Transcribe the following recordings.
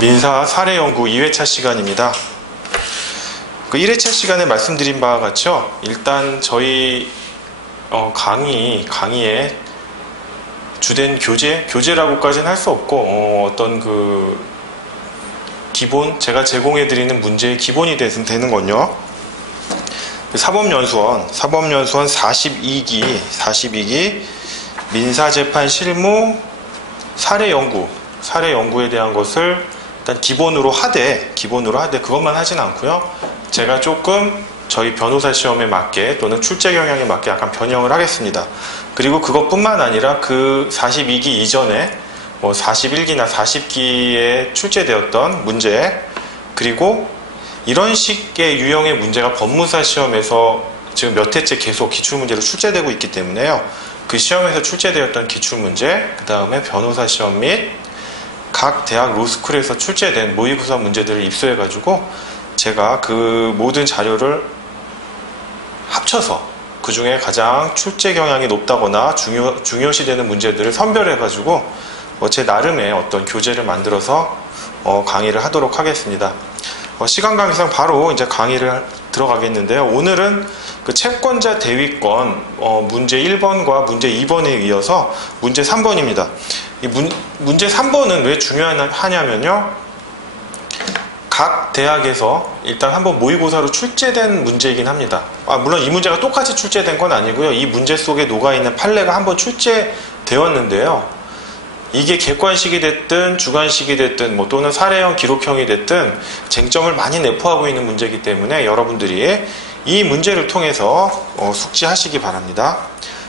민사 사례연구 2회차 시간입니다. 그 1회차 시간에 말씀드린 바와 같죠. 일단 저희 강의에 주된 교재라고까지는 할 수 없고 어떤 그 기본, 제가 제공해드리는 문제의 기본이 되는 건요, 사법연수원 42기 민사재판 실무 사례연구에 대한 것을 일단 기본으로 하되 그것만 하진 않고요. 제가 조금 저희 변호사 시험에 맞게 또는 출제 경향에 맞게 약간 변형을 하겠습니다. 그리고 그것뿐만 아니라 그 42기 이전에 41기나 40기에 출제되었던 문제, 그리고 이런 식의 유형의 문제가 법무사 시험에서 지금 몇 해째 계속 기출문제로 출제되고 있기 때문에요. 그 시험에서 출제되었던 기출문제, 그 다음에 변호사 시험 및 각 대학 로스쿨에서 출제된 모의고사 문제들을 입수해가지고 제가 그 모든 자료를 합쳐서 그 중에 가장 출제 경향이 높다거나 중요시되는 문제들을 선별해가지고 제 나름의 어떤 교재를 만들어서 강의를 하도록 하겠습니다. 시간 관계상 바로 이제 강의를 들어가겠는데요. 오늘은 그 채권자 대위권 문제 1번과 문제 2번에 이어서 문제 3번입니다. 이 문제 3번은 왜 중요하냐면요, 각 대학에서 일단 한번 모의고사로 출제된 문제이긴 합니다. 물론 이 문제가 똑같이 출제된 건 아니고요. 이 문제 속에 녹아있는 판례가 한번 출제되었는데요. 이게 객관식이 됐든 주관식이 됐든 또는 사례형 기록형이 됐든 쟁점을 많이 내포하고 있는 문제이기 때문에 여러분들이 이 문제를 통해서 숙지하시기 바랍니다.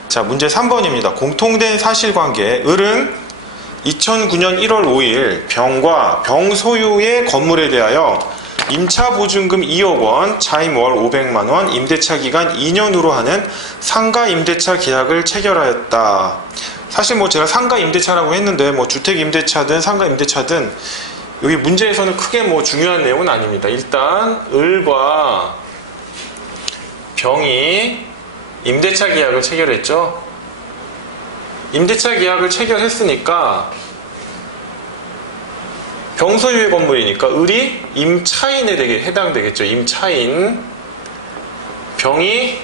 자, 문제 3번입니다. 공통된 사실관계. 을은 2009년 1월 5일 병과 병 소유의 건물에 대하여 임차보증금 2억 원, 차임월 500만 원, 임대차 기간 2년으로 하는 상가 임대차 계약을 체결하였다. 사실 제가 상가 임대차라고 했는데 주택 임대차든 상가 임대차든 여기 문제에서는 크게 중요한 내용은 아닙니다. 일단 을과 병이 임대차 계약을 체결했죠. 임대차 계약을 체결했으니까 병소유의 건물이니까 을이 임차인에 해당되겠죠. 임차인. 병이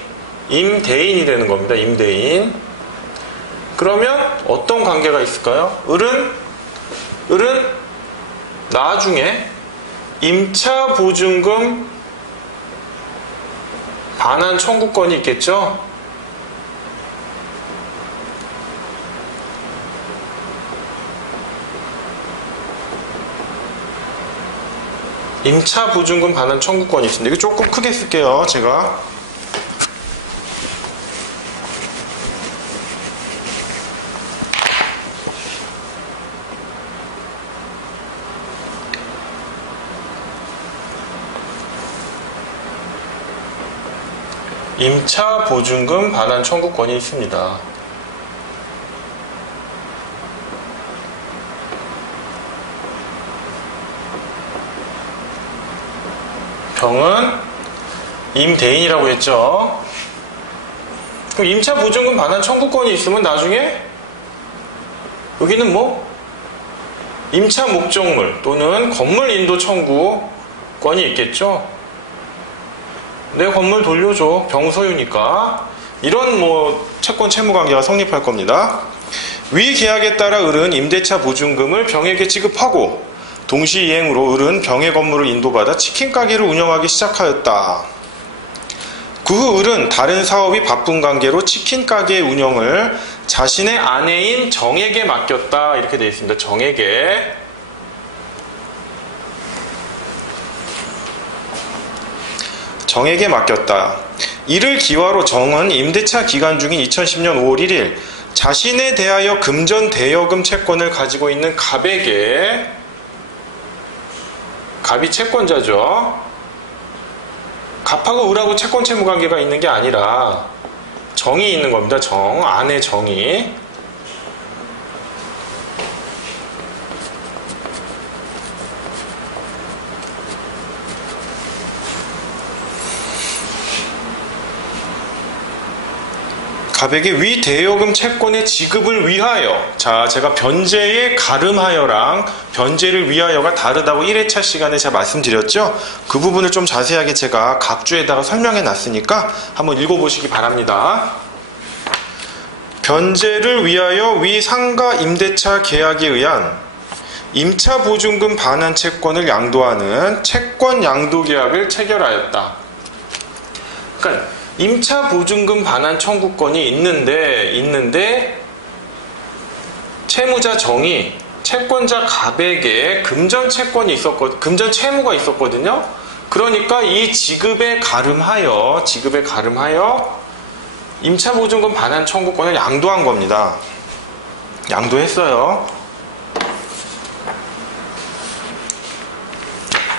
임대인이 되는 겁니다. 임대인. 그러면 어떤 관계가 있을까요? 을은 나중에 임차보증금 반환 청구권이 있겠죠. 임차보증금 반환 청구권이 있습니다. 이거 조금 크게 쓸게요. 제가 임차보증금 반환 청구권이 있습니다. 병은 임대인이라고 했죠. 그럼 임차보증금 반환 청구권이 있으면 나중에 여기는 임차 목적물 또는 건물 인도 청구권이 있겠죠. 내 건물 돌려줘. 병소유니까. 이런 채권 채무 관계가 성립할 겁니다. 위 계약에 따라 을은 임대차 보증금을 병에게 지급하고 동시이행으로 을은 병의 건물을 인도받아 치킨 가게를 운영하기 시작하였다. 그 후 을은 다른 사업이 바쁜 관계로 치킨 가게의 운영을 자신의 아내인 정에게 맡겼다. 이렇게 되어 있습니다. 정에게 맡겼다. 이를 기화로 정은 임대차 기간 중인 2010년 5월 1일 자신에 대하여 금전 대여금 채권을 가지고 있는 갑이 채권자죠. 갑하고 을하고 채권 채무 관계가 있는 게 아니라 정이 있는 겁니다. 아내 정이. 갑에게 위 대여금 채권의 지급을 위하여. 자, 제가 변제에 가름하여랑 변제를 위하여가 다르다고 1회차 시간에 제가 말씀드렸죠. 그 부분을 좀 자세하게 제가 각주에다가 설명해 놨으니까 한번 읽어보시기 바랍니다. 변제를 위하여 위 상가 임대차 계약에 의한 임차 보증금 반환 채권을 양도하는 채권 양도 계약을 체결하였다. 그러니까 임차 보증금 반환 청구권이 있는데 채무자 정이 채권자 갑에게 금전 채무가 있었거든요. 그러니까 이 지급에 가름하여 임차 보증금 반환 청구권을 양도한 겁니다. 양도했어요.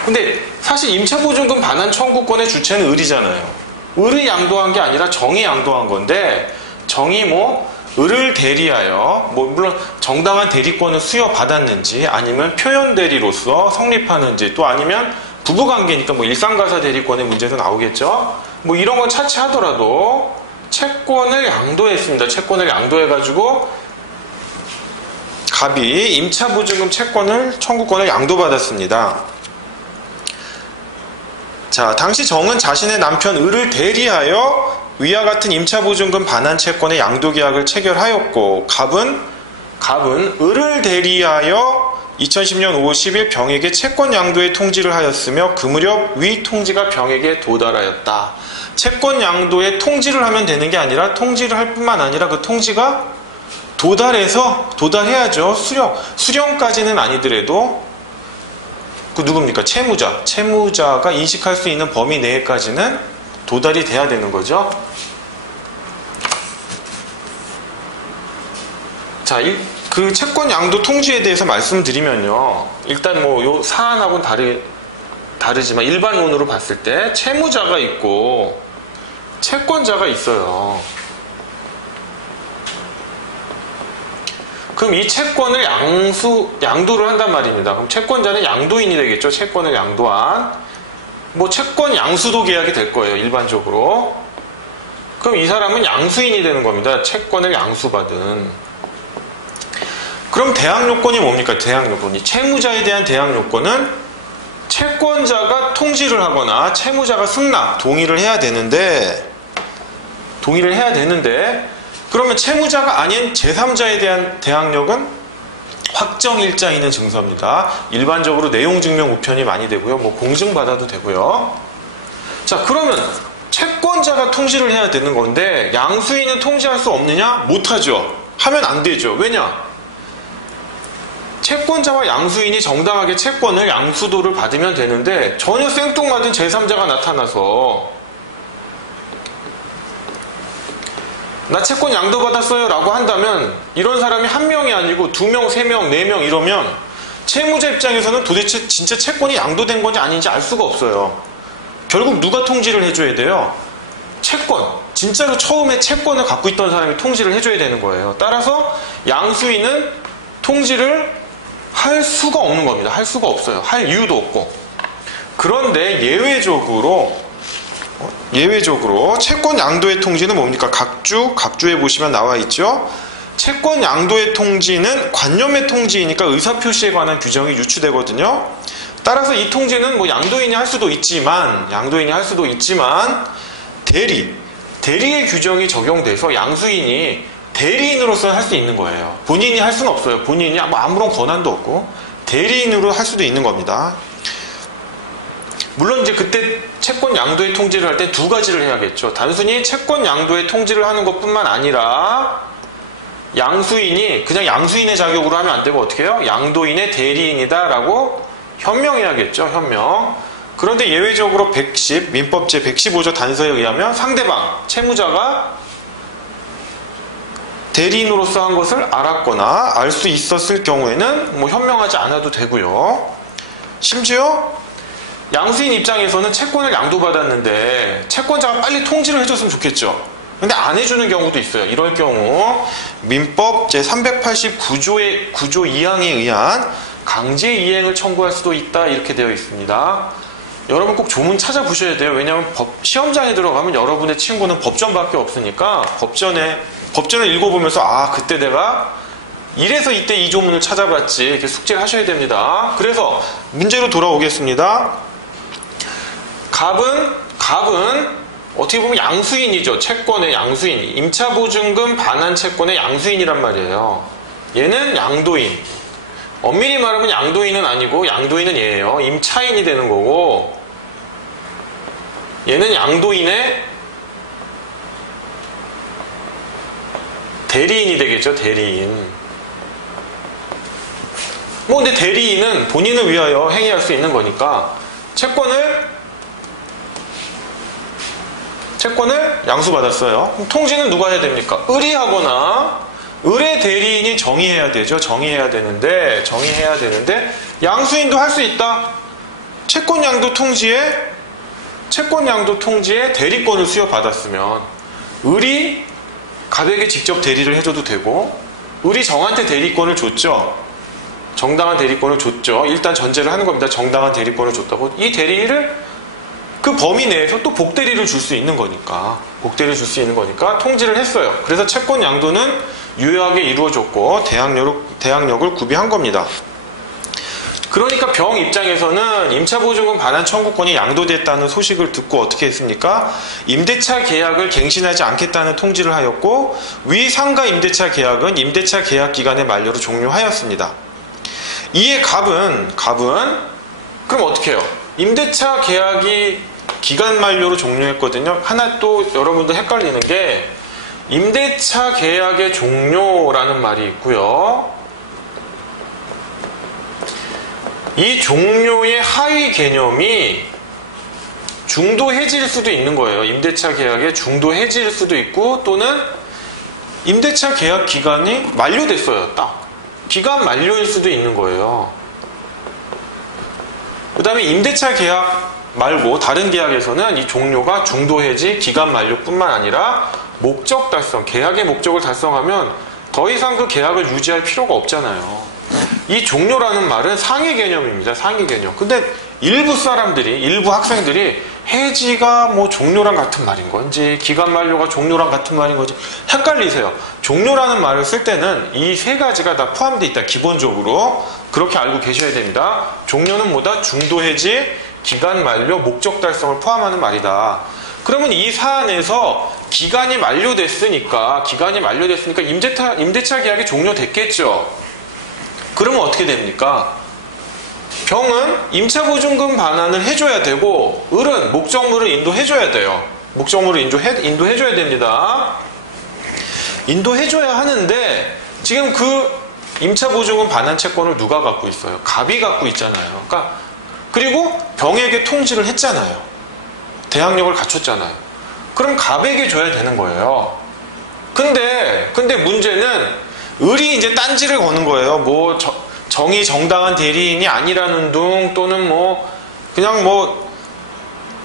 근데 사실 임차 보증금 반환 청구권의 주체는 을이잖아요. 을이 양도한 게 아니라 정이 양도한 건데, 정이 을을 대리하여 물론 정당한 대리권을 수여받았는지, 아니면 표현 대리로서 성립하는지, 또 아니면 부부관계니까 일상가사 대리권의 문제도 나오겠죠. 이런 건 차치하더라도 채권을 양도했습니다. 채권을 양도해가지고 갑이 임차 보증금 청구권을 양도받았습니다. 자, 당시 정은 자신의 남편 을을 대리하여 위와 같은 임차보증금 반환 채권의 양도계약을 체결하였고, 갑은 을을 대리하여 2010년 5월 10일 병에게 채권 양도의 통지를 하였으며 그 무렵 위 통지가 병에게 도달하였다. 채권 양도의 통지를 하면 되는 게 아니라, 통지를 할 뿐만 아니라 그 통지가 도달해야죠. 수령까지는 아니더라도 그 누굽니까? 채무자가 인식할 수 있는 범위 내에까지는 도달이 돼야 되는 거죠. 자, 그 채권 양도 통지에 대해서 말씀드리면요. 일단 요 사안하고는 다르지만 일반론으로 봤을 때 채무자가 있고 채권자가 있어요. 그럼 이 채권을 양도를 한단 말입니다. 그럼 채권자는 양도인이 되겠죠. 채권을 양도한. 채권 양수도 계약이 될 거예요. 일반적으로. 그럼 이 사람은 양수인이 되는 겁니다. 채권을 양수받은. 그럼 대항 요건이 뭡니까? 대항 요건이. 채무자에 대한 대항 요건은 채권자가 통지를 하거나 채무자가 승낙, 동의를 해야 되는데 그러면 채무자가 아닌 제3자에 대한 대항력은 확정일자 있는 증서입니다. 일반적으로 내용증명 우편이 많이 되고요. 공증받아도 되고요. 자, 그러면 채권자가 통지를 해야 되는 건데 양수인은 통지할 수 없느냐? 못하죠. 하면 안 되죠. 왜냐? 채권자와 양수인이 정당하게 채권을 양수도를 받으면 되는데 전혀 생뚱맞은 제3자가 나타나서 나 채권 양도받았어요 라고 한다면 이런 사람이 한 명이 아니고 2명, 3명, 4명 이러면 채무자 입장에서는 도대체 진짜 채권이 양도된 건지 아닌지 알 수가 없어요. 결국 누가 통지를 해줘야 돼요? 진짜로 처음에 채권을 갖고 있던 사람이 통지를 해줘야 되는 거예요. 따라서 양수인은 통지를 할 수가 없는 겁니다. 할 수가 없어요. 할 이유도 없고. 그런데 예외적으로 채권 양도의 통지는 뭡니까? 각주에 보시면 나와 있죠. 채권 양도의 통지는 관념의 통지이니까 의사표시에 관한 규정이 유추되거든요. 따라서 이 통지는 양도인이 할 수도 있지만 대리의 규정이 적용돼서 양수인이 대리인으로서 할 수 있는 거예요. 본인이 할 수는 없어요. 본인이 아무런 권한도 없고 대리인으로 할 수도 있는 겁니다. 물론 이제 그때 채권 양도의 통지를 할 때 2가지를 해야겠죠. 단순히 채권 양도의 통지를 하는 것뿐만 아니라 양수인이 그냥 양수인의 자격으로 하면 안 되고 어떻게 해요? 양도인의 대리인이다 라고 현명해야겠죠. 현명. 그런데 예외적으로 민법제 115조 단서에 의하면 상대방 채무자가 대리인으로서 한 것을 알았거나 알 수 있었을 경우에는 현명하지 않아도 되고요. 심지어 양수인 입장에서는 채권을 양도받았는데 채권자가 빨리 통지를 해줬으면 좋겠죠. 근데 안 해주는 경우도 있어요. 이럴 경우 민법 제389조의 9조 2항에 의한 강제 이행을 청구할 수도 있다 이렇게 되어 있습니다. 여러분 꼭 조문 찾아보셔야 돼요. 왜냐하면 시험장에 들어가면 여러분의 친구는 법전밖에 없으니까 법전을 읽어보면서 아 그때 내가 이래서 이때 이 조문을 찾아봤지 이렇게 숙제를 하셔야 됩니다. 그래서 문제로 돌아오겠습니다. 갑은 어떻게 보면 양수인이죠. 채권의 양수인. 임차보증금 반환 채권의 양수인이란 말이에요. 얘는 양도인. 엄밀히 말하면 양도인은 아니고 양도인은 얘예요. 임차인이 되는 거고 얘는 양도인의 대리인이 되겠죠. 대리인. 뭐 근데 대리인은 본인을 위하여 행위할 수 있는 거니까 채권을 양수받았어요. 그럼 통지는 누가 해야 됩니까? 의리하거나 의뢰 대리인이 정의해야 되죠. 정의해야 되는데 양수인도 할 수 있다. 채권 양도 통지에 대리권을 수여받았으면 갑에게 직접 대리를 해줘도 되고 정한테 대리권을 줬죠. 정당한 대리권을 줬죠. 일단 전제를 하는 겁니다. 정당한 대리권을 줬다고. 이 대리를 그 범위 내에서 또 복대리를 줄 수 있는 거니까 통지를 했어요. 그래서 채권 양도는 유효하게 이루어졌고 대항력을 구비한 겁니다. 그러니까 병 입장에서는 임차보증금 반환 청구권이 양도됐다는 소식을 듣고 어떻게 했습니까? 임대차 계약을 갱신하지 않겠다는 통지를 하였고 위 상가 임대차 계약은 임대차 계약 기간의 만료로 종료하였습니다. 이에 갑은 그럼 어떻게 해요? 임대차 계약이 기간 만료로 종료했거든요. 하나 또 여러분들 헷갈리는 게 임대차 계약의 종료라는 말이 있고요. 이 종료의 하위 개념이 중도 해지일 수도 있는 거예요. 임대차 계약의 중도 해지일 수도 있고 또는 임대차 계약 기간이 만료됐어요. 딱. 기간 만료일 수도 있는 거예요. 그 다음에 임대차 계약 말고 다른 계약에서는 이 종료가 중도 해지, 기간 만료뿐만 아니라 목적 달성, 계약의 목적을 달성하면 더 이상 그 계약을 유지할 필요가 없잖아요. 이 종료라는 말은 상위 개념입니다. 상위 개념. 근데 일부 학생들이 해지가 뭐 종료랑 같은 말인 건지 기간 만료가 종료랑 같은 말인 건지 헷갈리세요. 종료라는 말을 쓸 때는 이 세 가지가 다 포함되어 있다. 기본적으로 그렇게 알고 계셔야 됩니다. 종료는 뭐다? 중도 해지, 기간 만료, 목적 달성을 포함하는 말이다. 그러면 이 사안에서 기간이 만료됐으니까 임대차 계약이 종료됐겠죠. 그러면 어떻게 됩니까? 병은 임차보증금 반환을 해줘야 되고 을은 목적물을 인도해줘야 돼요. 목적물을 인도해줘야 됩니다. 인도해줘야 하는데 지금 그 임차보증금 반환 채권을 누가 갖고 있어요? 갑이 갖고 있잖아요. 그리고 병에게 통지를 했잖아요. 대항력을 갖췄잖아요. 그럼 갑에게 줘야 되는 거예요. 근데 문제는 을이 이제 딴지를 거는 거예요. 뭐 정당한 대리인이 아니라는 둥 또는 그냥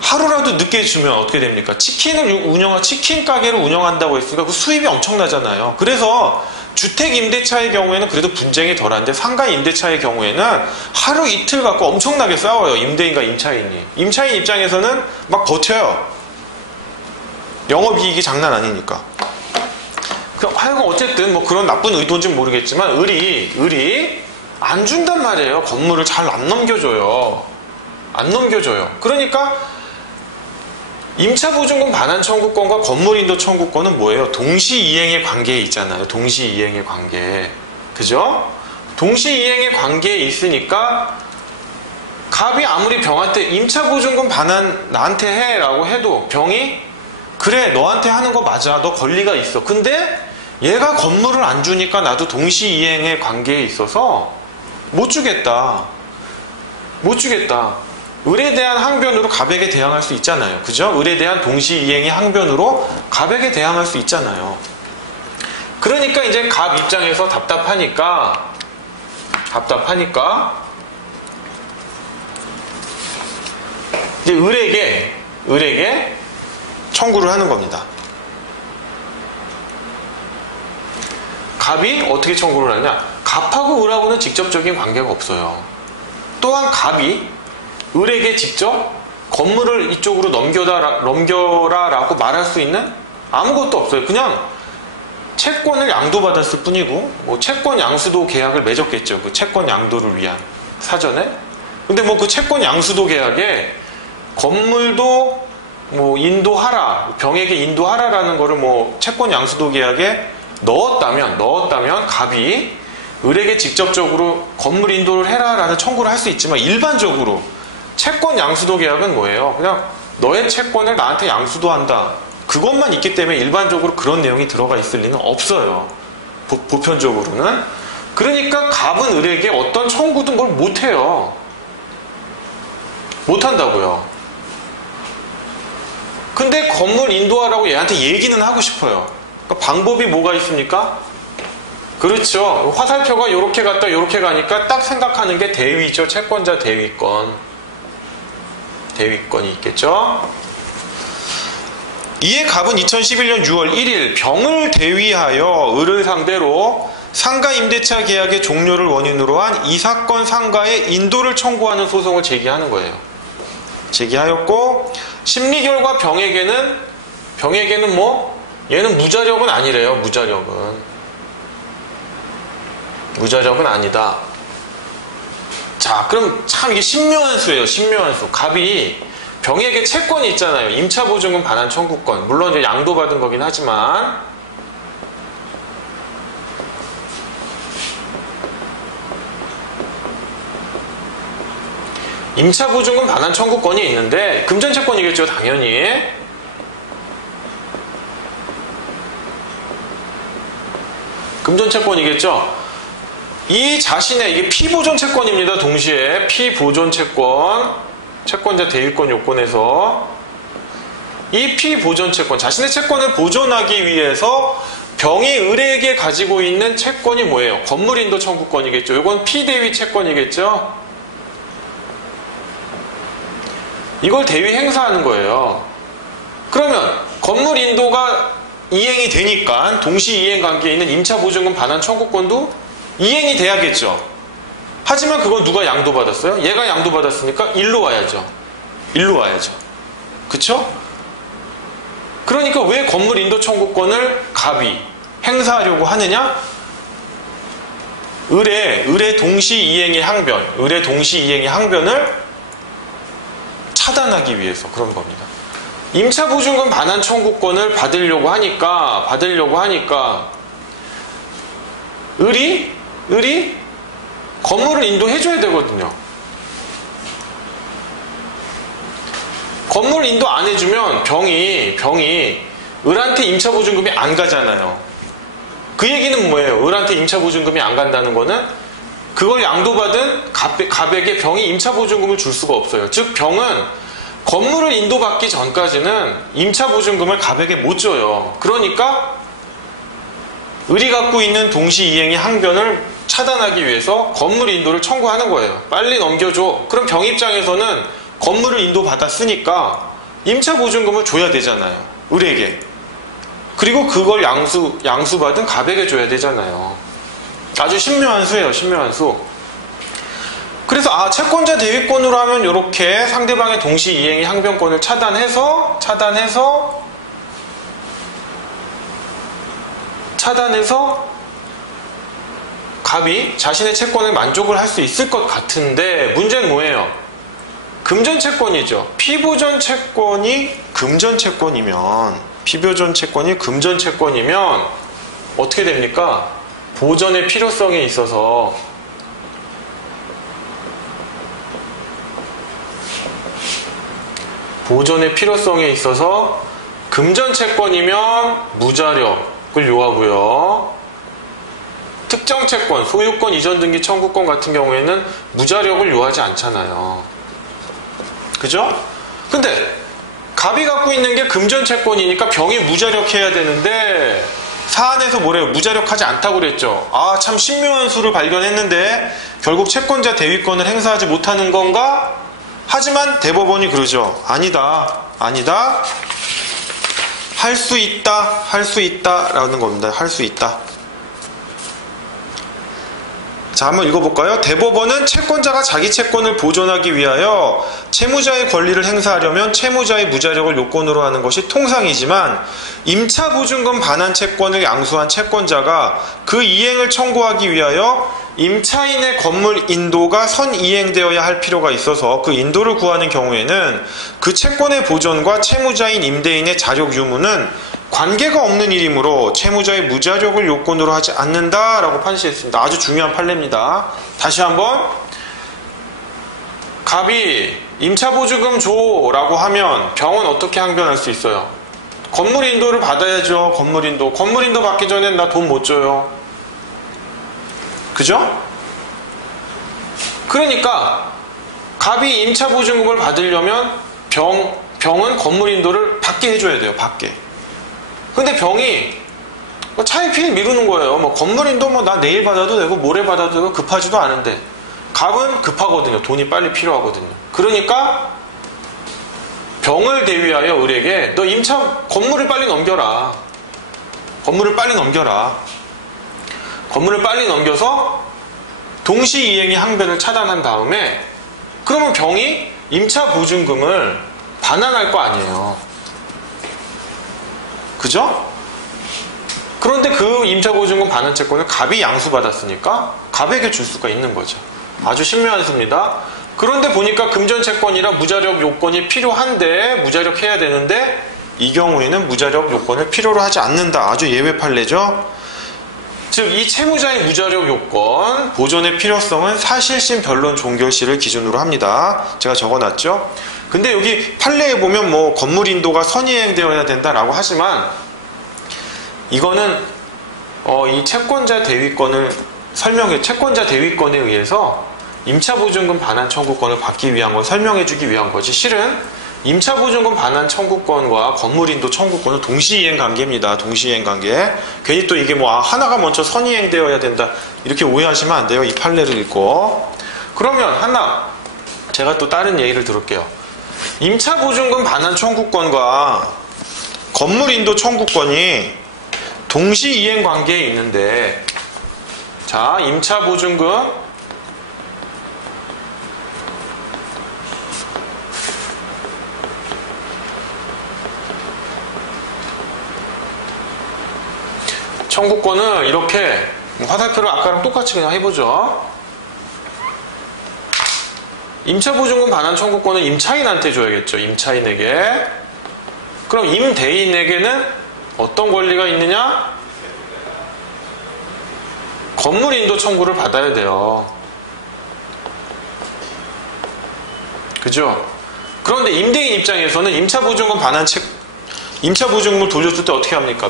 하루라도 늦게 주면 어떻게 됩니까? 치킨 가게를 운영한다고 했으니까 그 수입이 엄청나잖아요. 그래서 주택 임대차의 경우에는 그래도 분쟁이 덜한데 상가 임대차의 경우에는 하루 이틀 갖고 엄청나게 싸워요. 임대인과 임차인이. 임차인 입장에서는 막 버텨요. 영업이익이 장난 아니니까. 하여간 어쨌든 그런 나쁜 의도인지는 모르겠지만 을이 안 준단 말이에요. 건물을 잘 안 넘겨줘요. 그러니까 임차보증금 반환 청구권과 건물인도 청구권은 뭐예요? 동시이행의 관계에 있잖아요. 동시이행의 관계. 그죠? 동시이행의 관계에 있으니까 갑이 아무리 병한테 임차보증금 반환 나한테 해 라고 해도 병이 그래 너한테 하는 거 맞아. 너 권리가 있어. 근데 얘가 건물을 안 주니까 나도 동시이행의 관계에 있어서 못 주겠다. 을에 대한 항변으로 갑에게 대항할 수 있잖아요. 그죠? 을에 대한 동시이행의 항변으로 갑에게 대항할 수 있잖아요. 그러니까 이제 갑 입장에서 답답하니까 이제 을에게 청구를 하는 겁니다. 갑이 어떻게 청구를 하냐? 갑하고 을하고는 직접적인 관계가 없어요. 또한 갑이 을에게 직접 건물을 이쪽으로 넘겨라라고 말할 수 있는 아무것도 없어요. 그냥 채권을 양도받았을 뿐이고, 뭐 채권 양수도 계약을 맺었겠죠. 그 채권 양도를 위한 사전에. 근데 뭐 그 채권 양수도 계약에 건물도 뭐 인도하라, 병에게 인도하라라는 거를 뭐 채권 양수도 계약에 넣었다면 갑이 을에게 직접적으로 건물 인도를 해라라는 청구를 할 수 있지만, 일반적으로 채권 양수도 계약은 뭐예요? 그냥 너의 채권을 나한테 양수도 한다, 그것만 있기 때문에 일반적으로 그런 내용이 들어가 있을 리는 없어요. 보편적으로는. 그러니까 갑은 을에게 어떤 청구도 뭘 못해요. 못한다고요. 근데 건물 인도하라고 얘한테 얘기는 하고 싶어요. 그러니까 방법이 뭐가 있습니까? 그렇죠. 화살표가 이렇게 갔다 이렇게 가니까 딱 생각하는 게 대위죠. 채권자 대위권. 대위권이 있겠죠. 이에 갑은 2011년 6월 1일 병을 대위하여 을을 상대로 상가 임대차 계약의 종료를 원인으로 한 이 사건 상가의 인도를 청구하는 소송을 제기하는 거예요. 제기하였고, 심리 결과 병에게는 뭐 얘는 무자력은 아니래요. 무자력은 아니다. 자, 그럼 참 이게 신묘한 수예요. 신묘한 수. 갑이 병에게 채권이 있잖아요. 임차보증금 반환 청구권. 물론 이제 양도받은 거긴 하지만, 임차보증금 반환 청구권이 있는데 금전채권이겠죠. 당연히. 금전채권이겠죠. 이 자신의, 이게 피보존채권입니다. 동시에 피보존채권, 채권자 대위권 요건에서 이 피보존채권, 자신의 채권을 보존하기 위해서 병이 을에게 가지고 있는 채권이 뭐예요? 건물인도 청구권이겠죠. 이건 피대위 채권이겠죠. 이걸 대위 행사하는 거예요. 그러면 건물인도가 이행이 되니까 동시 이행 관계에 있는 임차보증금 반환 청구권도 이행이 돼야겠죠. 하지만 그건 누가 양도받았어요? 얘가 양도받았으니까 일로 와야죠. 그쵸? 그러니까 왜 건물 인도 청구권을 갑이 행사하려고 하느냐? 을의 동시 이행의 항변을 차단하기 위해서 그런 겁니다. 임차보증금 반환 청구권을 받으려고 하니까 을이 건물을 인도해줘야 되거든요. 건물 인도 안 해주면 병이 을한테 임차보증금이 안 가잖아요. 그 얘기는 뭐예요? 을한테 임차보증금이 안 간다는 거는 그걸 양도받은 갑에게 병이 임차보증금을 줄 수가 없어요. 즉 병은 건물을 인도받기 전까지는 임차보증금을 갑에게 못 줘요. 그러니까 을이 갖고 있는 동시 이행의 항변을 차단하기 위해서 건물 인도를 청구하는 거예요. 빨리 넘겨줘. 그럼 병 입장에서는 건물을 인도받았으니까 임차보증금을 줘야 되잖아요. 을에게. 그리고 그걸 양수받은 갑에게 줘야 되잖아요. 아주 신묘한 수예요. 신묘한 수. 그래서 채권자 대위권으로 하면 이렇게 상대방의 동시 이행의 항변권을 차단해서 갑이 자신의 채권을 만족을 할 수 있을 것 같은데 문제는 뭐예요? 금전채권이죠. 피보존채권이 금전채권이면 어떻게 됩니까? 보전의 필요성에 있어서 금전채권이면 무자력을 요하고요. 특정 채권, 소유권 이전 등기 청구권 같은 경우에는 무자력을 요하지 않잖아요. 그죠? 근데 갑이 갖고 있는 게 금전채권이니까 병이 무자력해야 되는데 사안에서 뭐래요? 무자력하지 않다고 그랬죠. 참 신묘한 수를 발견했는데 결국 채권자 대위권을 행사하지 못하는 건가? 하지만 대법원이 그러죠. 아니다. 할 수 있다라는 겁니다. 할 수 있다. 자, 한번 읽어볼까요? 대법원은 채권자가 자기 채권을 보존하기 위하여 채무자의 권리를 행사하려면 채무자의 무자력을 요건으로 하는 것이 통상이지만 임차보증금 반환 채권을 양수한 채권자가 그 이행을 청구하기 위하여 임차인의 건물 인도가 선이행되어야 할 필요가 있어서 그 인도를 구하는 경우에는 그 채권의 보존과 채무자인 임대인의 자력 유무는 관계가 없는 일이므로 채무자의 무자력을 요건으로 하지 않는다라고 판시했습니다. 아주 중요한 판례입니다. 다시 한번, 갑이 임차보증금 줘라고 하면 병은 어떻게 항변할 수 있어요? 건물 인도를 받아야죠. 건물 인도 받기 전엔 나 돈 못 줘요. 그죠? 그러니까 갑이 임차보증금을 받으려면 병은 건물 인도를 받게 해줘야 돼요. 받게. 근데 병이 차일피일 미루는 거예요. 뭐 건물인도 뭐 나 내일 받아도 되고 모레 받아도 되고 급하지도 않은데, 갑은 급하거든요. 돈이 빨리 필요하거든요. 그러니까 병을 대위하여 을에게 너 건물을 빨리 넘겨라. 건물을 빨리 넘겨서 동시이행의 항변을 차단한 다음에, 그러면 병이 임차보증금을 반환할 거 아니에요. 그죠? 그런데 그 임차보증금 반환 채권을 갑이 양수받았으니까 갑에게 줄 수가 있는 거죠. 아주 신묘한습니다. 그런데 보니까 금전채권이라 무자력 요건이 필요한데, 무자력해야 되는데 이 경우에는 무자력 요건을 필요로 하지 않는다. 아주 예외 판례죠. 즉, 이 채무자의 무자력 요건 보존의 필요성은 사실심 변론 종결시를 기준으로 합니다. 제가 적어놨죠. 근데 여기 판례에 보면 뭐 건물 인도가 선이행되어야 된다라고 하지만, 이거는 이 채권자 대위권을 채권자 대위권에 의해서 임차보증금 반환 청구권을 받기 위한 걸 설명해주기 위한 거지, 실은 임차보증금 반환 청구권과 건물 인도 청구권은 동시이행 관계입니다. 동시이행 관계. 괜히 또 이게 뭐 하나가 먼저 선이행되어야 된다 이렇게 오해하시면 안 돼요. 이 판례를 읽고. 그러면 제가 또 다른 예를 들을게요. 임차보증금 반환 청구권과 건물 인도 청구권이 동시이행 관계에 있는데, 자, 임차보증금 청구권을 이렇게 화살표를 아까랑 똑같이 그냥 해보죠. 임차보증금 반환 청구권은 임차인한테 줘야겠죠. 임차인에게. 그럼 임대인에게는 어떤 권리가 있느냐? 건물 인도 청구를 받아야 돼요. 그죠? 그런데 임대인 입장에서는 임차보증금을 돌려줄 때 어떻게 합니까?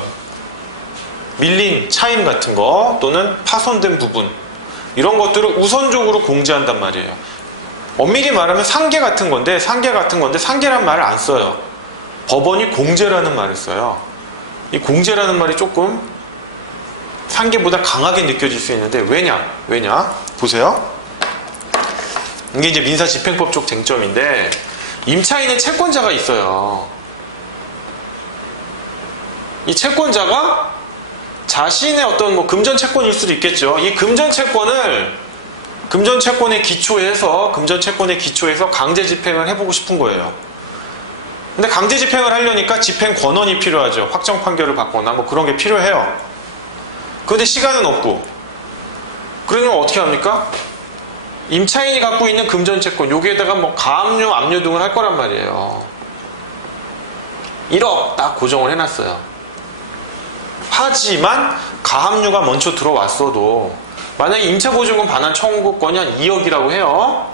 밀린 차임 같은 거 또는 파손된 부분, 이런 것들을 우선적으로 공제한단 말이에요. 엄밀히 말하면 상계 같은 건데 상계란 말을 안 써요. 법원이 공제라는 말을 써요. 이 공제라는 말이 조금 상계보다 강하게 느껴질 수 있는데, 왜냐? 보세요. 이게 이제 민사집행법 쪽 쟁점인데, 임차인은 채권자가 있어요. 이 채권자가 자신의 어떤 뭐 금전채권일 수도 있겠죠. 이 금전채권에 기초해서 강제 집행을 해보고 싶은 거예요. 근데 강제 집행을 하려니까 집행 권한이 필요하죠. 확정 판결을 받거나 뭐 그런 게 필요해요. 그런데 시간은 없고, 그러면 어떻게 합니까? 임차인이 갖고 있는 금전채권, 여기에다가 뭐 가압류, 압류 등을 할 거란 말이에요. 1억 딱 고정을 해놨어요. 하지만 가압류가 먼저 들어왔어도, 만약에 임차보증금 반환 청구권이 한 2억이라고 해요.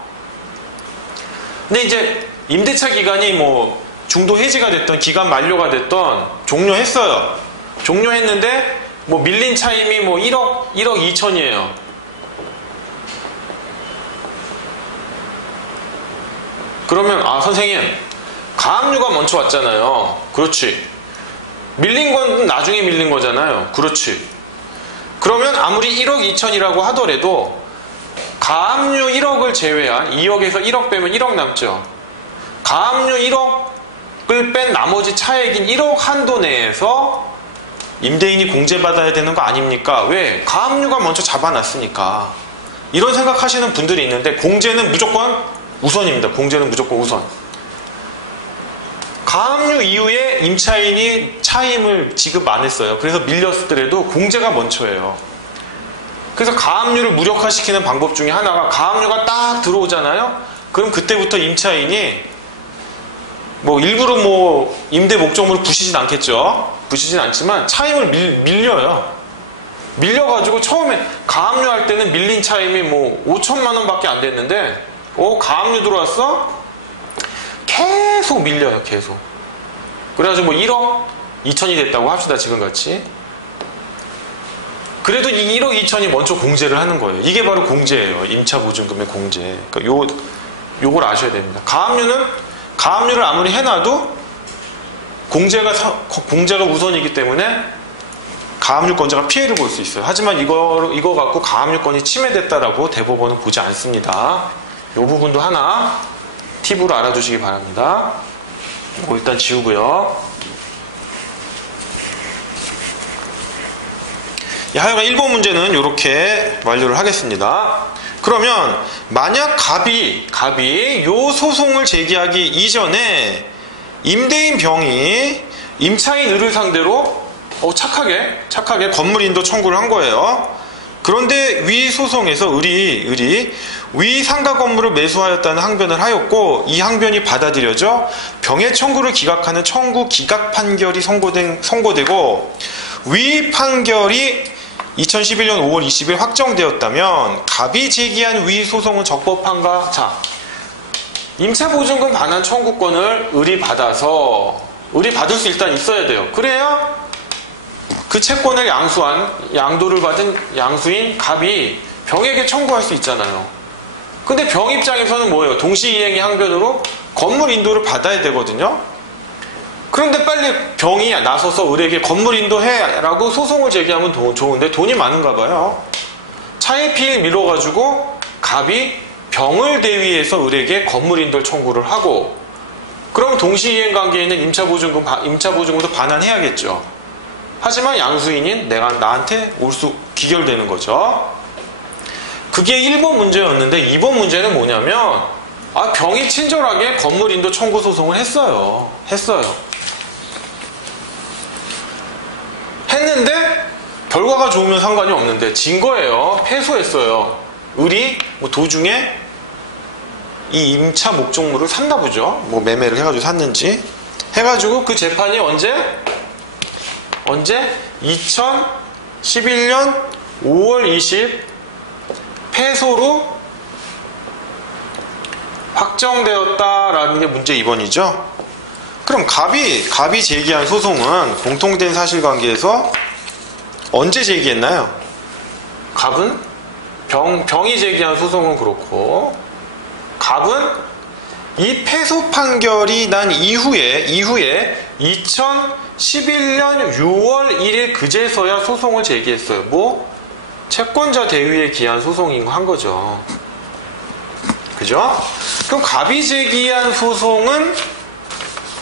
근데 이제 임대차 기간이 뭐 중도 해지가 됐던, 기간 만료가 됐던, 종료했어요. 종료했는데 뭐 밀린 차임이 뭐 1억 2천이에요. 그러면 선생님, 가압류가 먼저 왔잖아요. 그렇지. 밀린 건 나중에 밀린 거잖아요. 그렇지. 그러면 아무리 1억 2천이라고 하더라도 가압류 1억을 제외한 2억에서 1억 빼면 1억 남죠. 가압류 1억을 뺀 나머지 차액인 1억 한도 내에서 임대인이 공제받아야 되는 거 아닙니까? 왜? 가압류가 먼저 잡아놨으니까. 이런 생각하시는 분들이 있는데 공제는 무조건 우선입니다. 공제는 무조건 우선. 가압류 이후에 임차인이 차임을 지급 안 했어요. 그래서 밀렸더라도 공제가 먼저예요. 그래서 가압류를 무력화시키는 방법 중에 하나가 가압류가 딱 들어오잖아요. 그럼 그때부터 임차인이 뭐 일부러 뭐 임대 목적물을 부시진 않겠죠. 부시진 않지만 차임을 밀려요. 밀려가지고 처음에 가압류 할 때는 밀린 차임이 뭐 5천만 원밖에 안 됐는데 가압류 들어왔어? 계속 밀려요. 계속. 그래가지고 뭐 1억 2천이 됐다고 합시다. 지금같이. 그래도 이 1억 2천이 먼저 공제를 하는 거예요. 이게 바로 공제예요. 임차보증금의 공제. 그러니까 요걸 아셔야 됩니다. 가압류를 아무리 해놔도 공제가 우선이기 때문에 가압류권자가 피해를 볼 수 있어요. 하지만 이거 갖고 가압류권이 침해됐다라고 대법원은 보지 않습니다. 이 부분도 하나 팁으로 알아두시기 바랍니다. 이거 일단 지우고요. 하여간 1번 문제는 이렇게 완료를 하겠습니다. 그러면 만약 갑이 요 소송을 제기하기 이전에 임대인 병이 임차인 을을 상대로 착하게 건물인도 청구를 한 거예요. 그런데 위 소송에서 을이 위 상가 건물을 매수하였다는 항변을 하였고 이 항변이 받아들여져 병의 청구를 기각하는 청구 기각 판결이 선고되고 위 판결이 2011년 5월 20일 확정되었다면 갑이 제기한 위 소송은 적법한가? 자, 임차보증금 반환 청구권을 을이 받아서 을이 받을 수 일단 있어야 돼요. 그래야 그 채권을 양도를 받은 양수인 갑이 병에게 청구할 수 있잖아요. 근데 병 입장에서는 뭐예요? 동시이행의 항변으로 건물 인도를 받아야 되거든요. 그런데 빨리 병이 나서서 을에게 건물 인도해라고 소송을 제기하면 좋은데 돈이 많은가 봐요. 차액피일 미뤄가지고 갑이 병을 대위해서 을에게 건물 인도 청구를 하고 그럼 동시이행 관계에는 임차보증금도 반환해야겠죠. 하지만 양수인인 나한테 기결되는 거죠. 그게 1번 문제였는데 2번 문제는 뭐냐면 병이 친절하게 건물 인도 청구 소송을 했어요. 했는데 결과가 좋으면 상관이 없는데 진 거예요. 패소했어요. 을이 도중에 이 임차 목적물을 샀나 보죠. 뭐 매매를 해가지고 샀는지 해가지고 그 재판이 언제? 2011년 5월 20 패소로 확정되었다라는 게 문제 2번이죠. 그럼 갑이 제기한 소송은 공통된 사실관계에서 언제 제기했나요? 갑은 병이 제기한 소송은 그렇고 갑은 이 패소 판결이 난 이후에 2011년 6월 1일 그제서야 소송을 제기했어요. 채권자 대위에 기한 소송인 거 한 거죠. 그죠? 그럼 갑이 제기한 소송은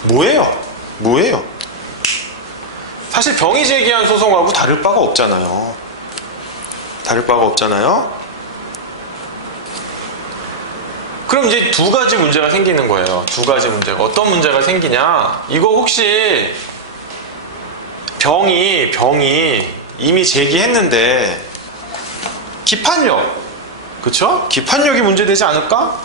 뭐예요? 사실 병이 제기한 소송하고 다를 바가 없잖아요. 그럼 이제 두 가지 문제가 생기는 거예요. 두 가지 문제가. 어떤 문제가 생기냐? 이거 혹시 병이 이미 제기했는데 기판력, 그쵸? 기판력이 문제되지 않을까?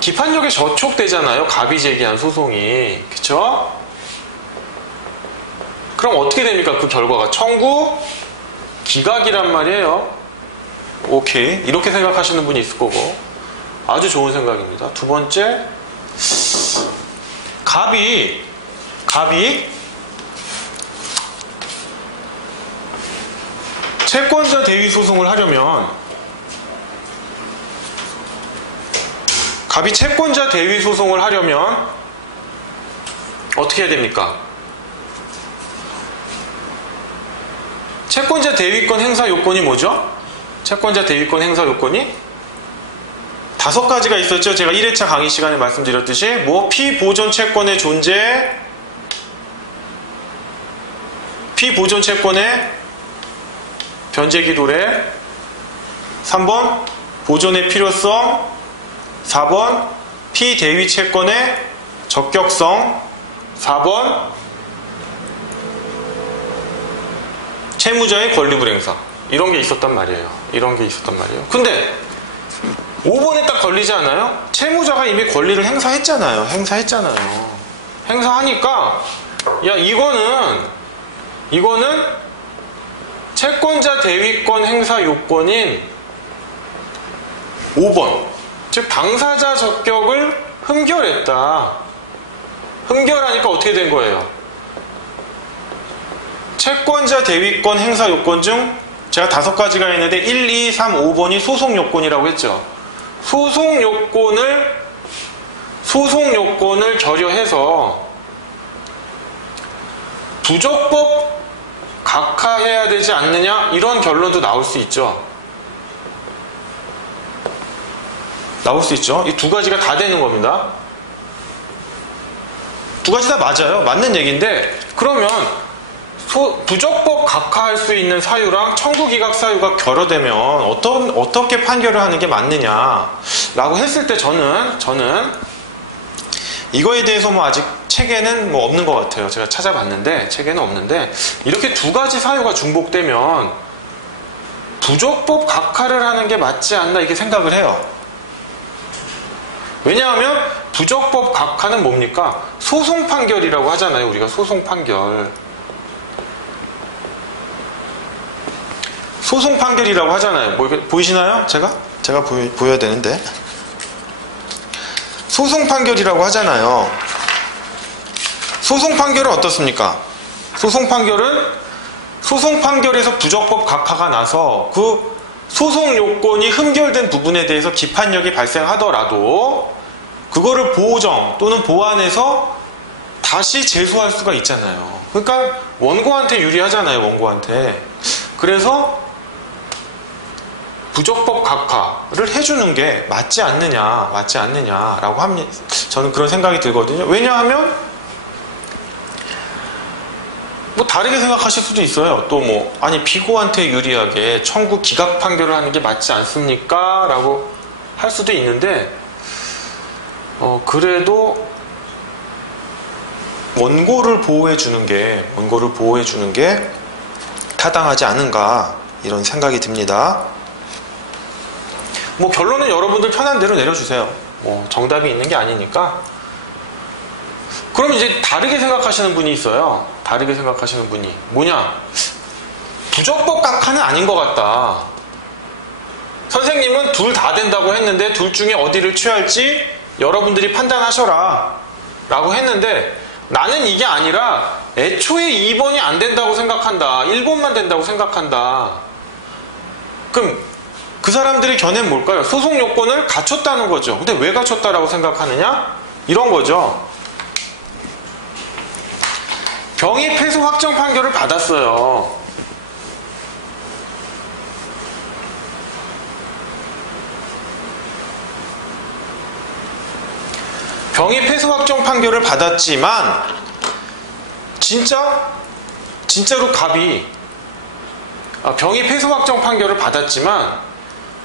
기판력에 저촉되잖아요. 갑이 제기한 소송이. 그쵸? 그럼 어떻게 됩니까? 그 결과가 청구 기각이란 말이에요. 오케이. 이렇게 생각하시는 분이 있을 거고 아주 좋은 생각입니다. 두 번째, 갑이 채권자 대위 소송을 하려면 어떻게 해야 됩니까? 채권자 대위권 행사 요건이 뭐죠? 5가지가 있었죠. 제가 1회차 강의 시간에 말씀드렸듯이 뭐 피보존 채권의 존재, 피보존 채권의 변제기 도래, 3번 보존의 필요성, 4번 피대위 채권의 적격성, 4번 채무자의 권리불행사. 이런 게 있었단 말이에요. 이런 게 있었단 말이에요. 근데 5번에 딱 걸리지 않아요? 채무자가 이미 권리를 행사했잖아요. 행사하니까 야 이거는 채권자 대위권 행사 요건인 5번, 즉 당사자 적격을 흠결했다. 흠결하니까 어떻게 된 거예요? 채권자 대위권 행사 요건 중 제가 5가지가 있는데 1, 2, 3, 5번이 소송 요건이라고 했죠. 소송 요건을 결여해서 부적법 각하해야 되지 않느냐, 이런 결론도 나올 수 있죠. 이 2가지가 다 되는 겁니다. 2가지 다 맞아요. 맞는 얘기인데, 그러면 부적법 각하할 수 있는 사유랑 청구기각 사유가 결여되면 어떻게 판결을 하는 게 맞느냐라고 했을 때 저는 이거에 대해서 뭐 아직 책에는 뭐 없는 것 같아요. 제가 찾아봤는데 책에는 없는데, 이렇게 2가지 사유가 중복되면 부적법 각하를 하는 게 맞지 않나 이렇게 생각을 해요. 왜냐하면 부적법 각하는 뭡니까? 소송 판결이라고 하잖아요. 우리가 소송 판결이라고 하잖아요. 뭐 보이시나요? 제가 보여야 되는데. 소송 판결이라고 하잖아요. 소송 판결은 어떻습니까? 소송 판결에서 부적법 각하가 나서 그 소송 요건이 흠결된 부분에 대해서 기판력이 발생하더라도 그거를 보정 또는 보완해서 다시 제소할 수가 있잖아요. 그러니까 원고한테 유리하잖아요. 원고한테. 그래서 부적법 각하를 해주는 게 맞지 않느냐라고 합니다. 저는 그런 생각이 들거든요. 왜냐하면 뭐 다르게 생각하실 수도 있어요. 또 뭐 아니 피고한테 유리하게 청구 기각 판결을 하는 게 맞지 않습니까? 라고 할 수도 있는데 그래도 원고를 보호해 주는 게 타당하지 않은가 이런 생각이 듭니다. 뭐 결론은 여러분들 편한 대로 내려주세요. 뭐 정답이 있는 게 아니니까. 그럼 이제 다르게 생각하시는 분이 있어요. 다르게 생각하시는 분이 뭐냐? 부적법 각하는 아닌 것 같다. 선생님은 둘 다 된다고 했는데 둘 중에 어디를 취할지 여러분들이 판단하셔라 라고 했는데, 나는 이게 아니라 애초에 2번이 안 된다고 생각한다. 1번만 된다고 생각한다. 그럼 그 사람들의 견해는 뭘까요? 소송 요건을 갖췄다는 거죠. 근데 왜 갖췄다라고 생각하느냐? 이런 거죠. 병이 패소 확정 판결을 받았어요. 병이 패소 확정 판결을 받았지만 진짜로 갑이 병이 패소 확정 판결을 받았지만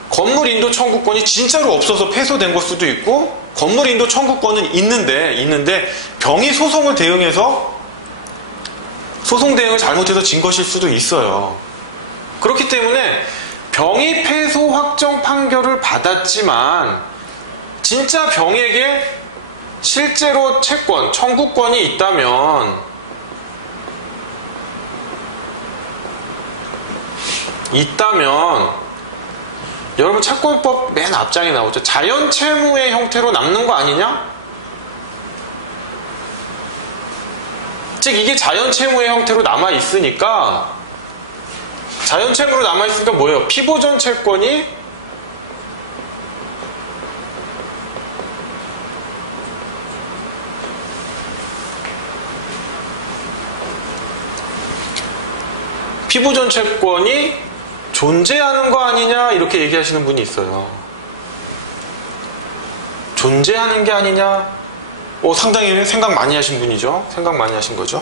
건물 인도 청구권이 진짜로 없어서 패소된 걸 수도 있고, 건물 인도 청구권은 있는데 병이 소송 대응을 잘못해서 진 것일 수도 있어요. 그렇기 때문에 병이 패소 확정 판결을 받았지만 진짜 병에게 실제로 채권, 청구권이 있다면 여러분 채권법 맨 앞장에 나오죠. 자연채무의 형태로 남는 거 아니냐? 즉 이게 자연채무의 형태로 남아있으니까, 자연채무로 남아있으니까 뭐예요? 피보전 채권이 존재하는 거 아니냐 이렇게 얘기하시는 분이 있어요. 존재하는 게 아니냐? 상당히 생각 많이 하신 분이죠. 생각 많이 하신 거죠.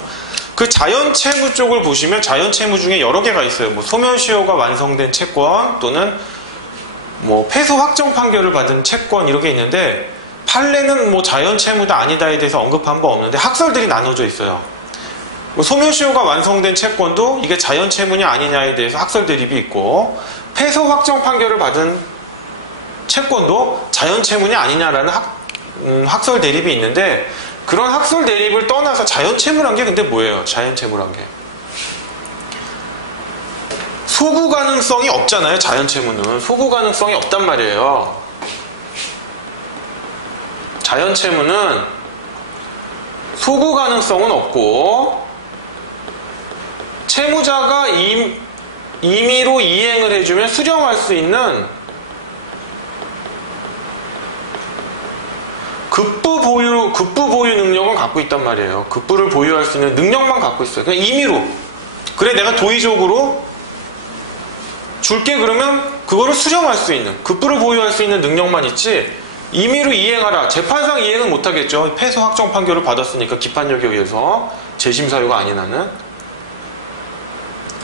그 자연채무 쪽을 보시면 자연채무 중에 여러 개가 있어요. 뭐 소멸시효가 완성된 채권 또는 뭐 패소 확정 판결을 받은 채권 이런 게 있는데 판례는 뭐 자연채무다 아니다에 대해서 언급한 바 없는데 학설들이 나눠져 있어요. 뭐 소멸시효가 완성된 채권도 이게 자연채무냐 아니냐에 대해서 학설 대립이 있고 패소 확정 판결을 받은 채권도 자연채무냐 아니냐라는 학설 대립이 있는데 그런 학설 대립을 떠나서 자연채무란 게 근데 뭐예요? 자연채무란 게 소구 가능성이 없잖아요. 자연채무는 소구 가능성이 없단 말이에요. 자연채무는 소구 가능성은 없고 채무자가 임의로 이행을 해주면 수령할 수 있는 급부 보유 능력은 갖고 있단 말이에요. 급부를 보유할 수 있는 능력만 갖고 있어요. 그냥 임의로. 그래 내가 도의적으로 줄게 그러면 그거를 수령할 수 있는 급부를 보유할 수 있는 능력만 있지 임의로 이행하라. 재판상 이행은 못하겠죠. 패소 확정 판결을 받았으니까 기판력에 의해서 재심 사유가 아닌 한은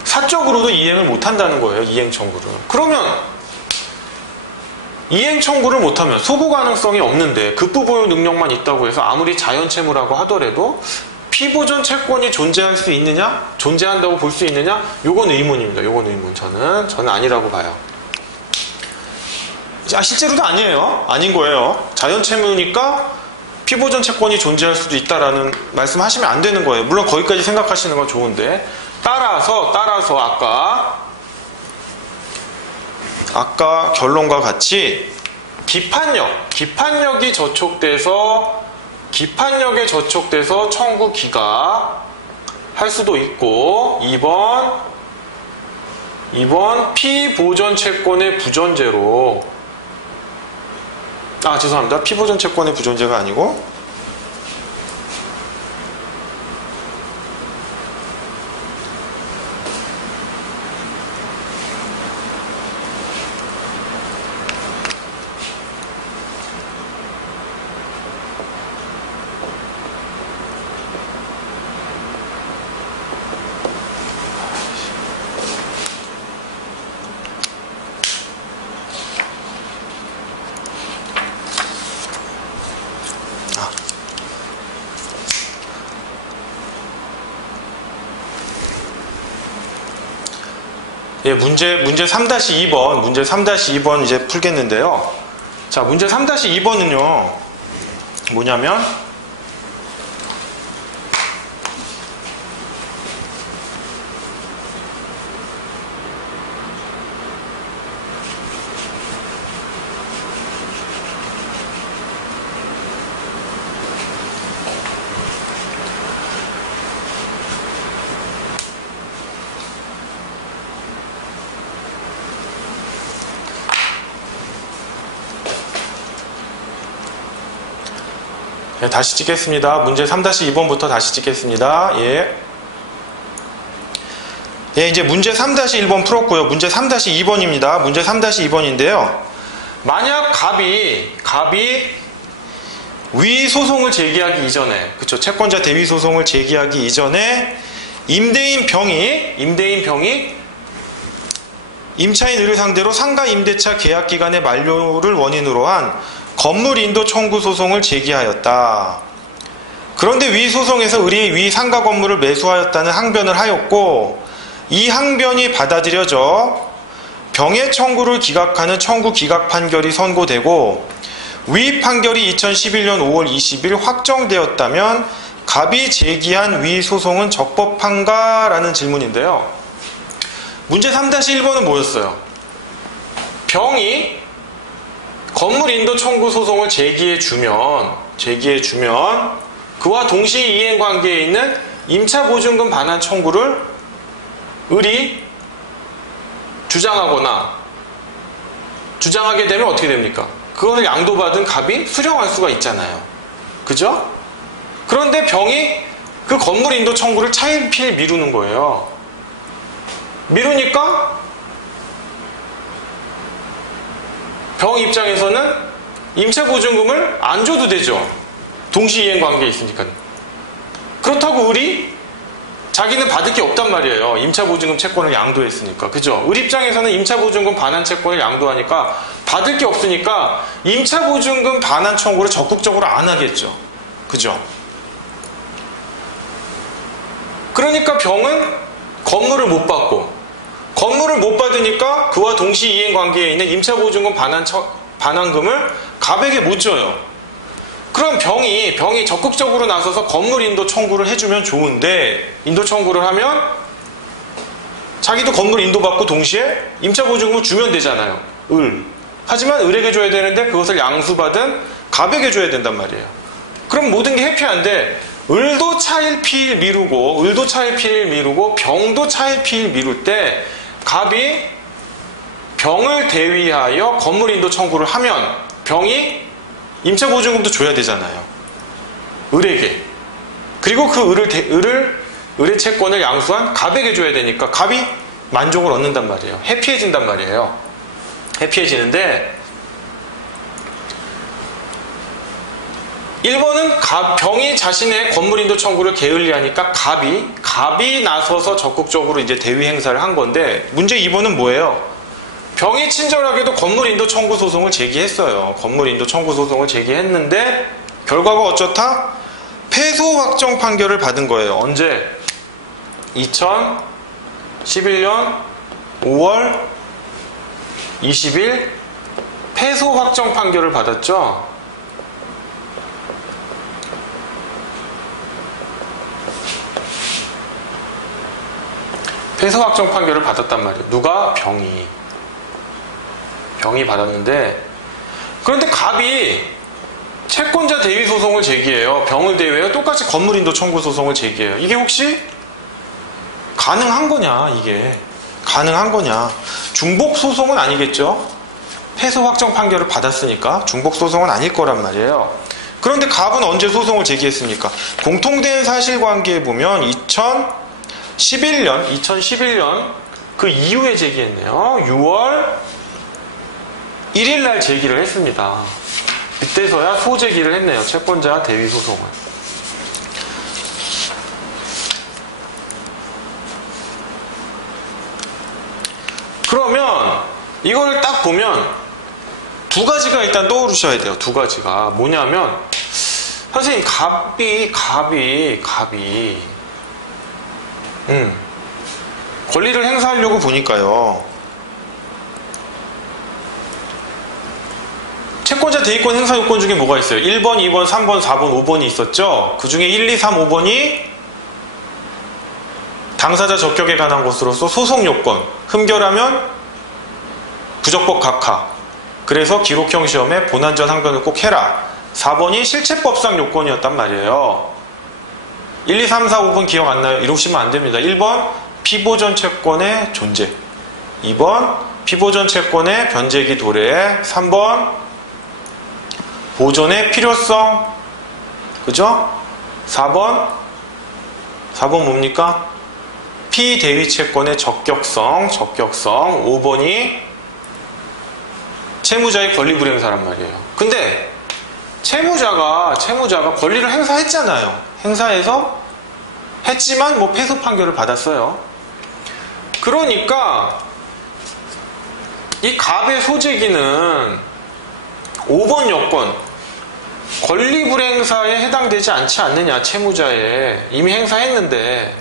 사적으로도 이행을 못한다는 거예요. 이행 청구를. 그러면 이행 청구를 못하면 소구 가능성이 없는데 급부 보유 능력만 있다고 해서 아무리 자연채무라고 하더라도 피보전 채권이 존재할 수 있느냐? 존재한다고 볼 수 있느냐? 요건 의문입니다. 요건 의문. 저는 아니라고 봐요. 실제로도 아니에요. 아닌 거예요. 자연채무니까 피보전 채권이 존재할 수도 있다라는 말씀하시면 안 되는 거예요. 물론 거기까지 생각하시는 건 좋은데 따라서 아까 결론과 같이 기판력에 저촉돼서 청구 기각할 수도 있고 2번 피보전 채권의 부존재로 죄송합니다. 피보전 채권의 부존재가 아니고 문제 3-2번 이제 풀겠는데요. 자, 문제 3-2번은요. 뭐냐면 다시 찍겠습니다. 문제 3-2번부터 다시 찍겠습니다. 이제 문제 3-1번 풀었고요. 문제 3-2번입니다. 문제 3-2번인데요. 만약 갑이 위 소송을 제기하기 이전에, 그쵸? 채권자 대위 소송을 제기하기 이전에 임대인 병이 임차인을 상대로 상가 임대차 계약 기간의 만료를 원인으로 한 건물 인도 청구 소송을 제기하였다. 그런데 위 소송에서 을이 위 상가 건물을 매수하였다는 항변을 하였고 이 항변이 받아들여져 병의 청구를 기각하는 청구 기각 판결이 선고되고 위 판결이 2011년 5월 20일 확정되었다면 갑이 제기한 위 소송은 적법한가? 라는 질문인데요. 문제 3-1번은 뭐였어요? 병이 건물 인도 청구 소송을 제기해주면 그와 동시 이행 관계에 있는 임차 보증금 반환 청구를 을이 주장하게 되면 어떻게 됩니까? 그거를 양도받은 갑이 수령할 수가 있잖아요. 그죠? 그런데 병이 그 건물 인도 청구를 차일피일 미루는 거예요. 미루니까 병 입장에서는 임차보증금을 안 줘도 되죠. 동시이행 관계에 있으니까. 그렇다고 자기는 받을 게 없단 말이에요. 임차보증금 채권을 양도했으니까. 그죠? 을 입장에서는 임차보증금 반환 채권을 양도하니까 받을 게 없으니까 임차보증금 반환 청구를 적극적으로 안 하겠죠. 그죠? 그러니까 병은 건물을 못 받고, 건물을 못 받으니까 그와 동시이행 관계에 있는 임차보증금 반환금을 갑에게 못 줘요. 그럼 병이 적극적으로 나서서 건물 인도 청구를 해주면 좋은데, 인도 청구를 하면 자기도 건물 인도받고 동시에 임차보증금을 주면 되잖아요. 하지만 을에게 줘야 되는데 그것을 양수받은 갑에게 줘야 된단 말이에요. 그럼 모든 게 해피한데 을도 차일피일 미루고, 병도 차일피일 미룰 때 갑이 병을 대위하여 건물 인도 청구를 하면 병이 임차보증금도 줘야 되잖아요. 을에게. 그리고 그 을의 채권을 양수한 갑에게 줘야 되니까 갑이 만족을 얻는단 말이에요. 해피해진단 말이에요. 해피해지는데 1번은 병이 자신의 건물인도 청구를 게을리하니까 갑이 나서서 적극적으로 이제 대위 행사를 한 건데, 문제 2번은 뭐예요? 병이 친절하게도 건물인도 청구 소송을 제기했어요. 건물인도 청구 소송을 제기했는데 결과가 어쩌다? 패소 확정 판결을 받은 거예요. 언제? 2011년 5월 20일 패소 확정 판결을 받았죠. 패소 확정 판결을 받았단 말이에요. 누가? 병이 받았는데, 그런데 갑이 채권자 대위 소송을 제기해요. 병을 대위해요. 똑같이 건물인도 청구 소송을 제기해요. 이게 혹시 가능한 거냐? 이게 가능한 거냐? 중복 소송은 아니겠죠? 패소 확정 판결을 받았으니까 중복 소송은 아닐 거란 말이에요. 그런데 갑은 언제 소송을 제기했습니까? 공통된 사실관계에 보면 2011년 그 이후에 제기했네요. 6월 1일 날 제기를 했습니다. 이때서야 소제기를 했네요. 채권자 대위 소송을. 그러면 이거를 딱 보면 두 가지가 일단 떠오르셔야 돼요. 두 가지가 뭐냐면, 선생님 갑이 권리를 행사하려고 보니까요, 채권자 대위권 행사 요건 중에 뭐가 있어요? 1번, 2번, 3번, 4번, 5번이 있었죠? 그 중에 1, 2, 3, 5번이 당사자 적격에 관한 것으로서 소송 요건, 흠결하면 부적법 각하, 그래서 기록형 시험에 본안전 항변을 꼭 해라. 4번이 실체법상 요건이었단 말이에요. 1, 2, 3, 4, 5번 기억 안 나요? 이러시면 안 됩니다. 1번 피보전 채권의 존재, 2번 피보전 채권의 변제기 도래, 3번 보존의 필요성, 그죠? 4번 뭡니까? 피대위 채권의 적격성, 5번이 채무자의 권리 불행사란 말이에요. 근데 채무자가 권리를 행사했잖아요. 행사해서 했지만 뭐 패소 판결을 받았어요. 그러니까 이 갑의 소제기는 5번 요건, 권리 불행사에 해당되지 않지 않느냐. 채무자에 이미 행사했는데,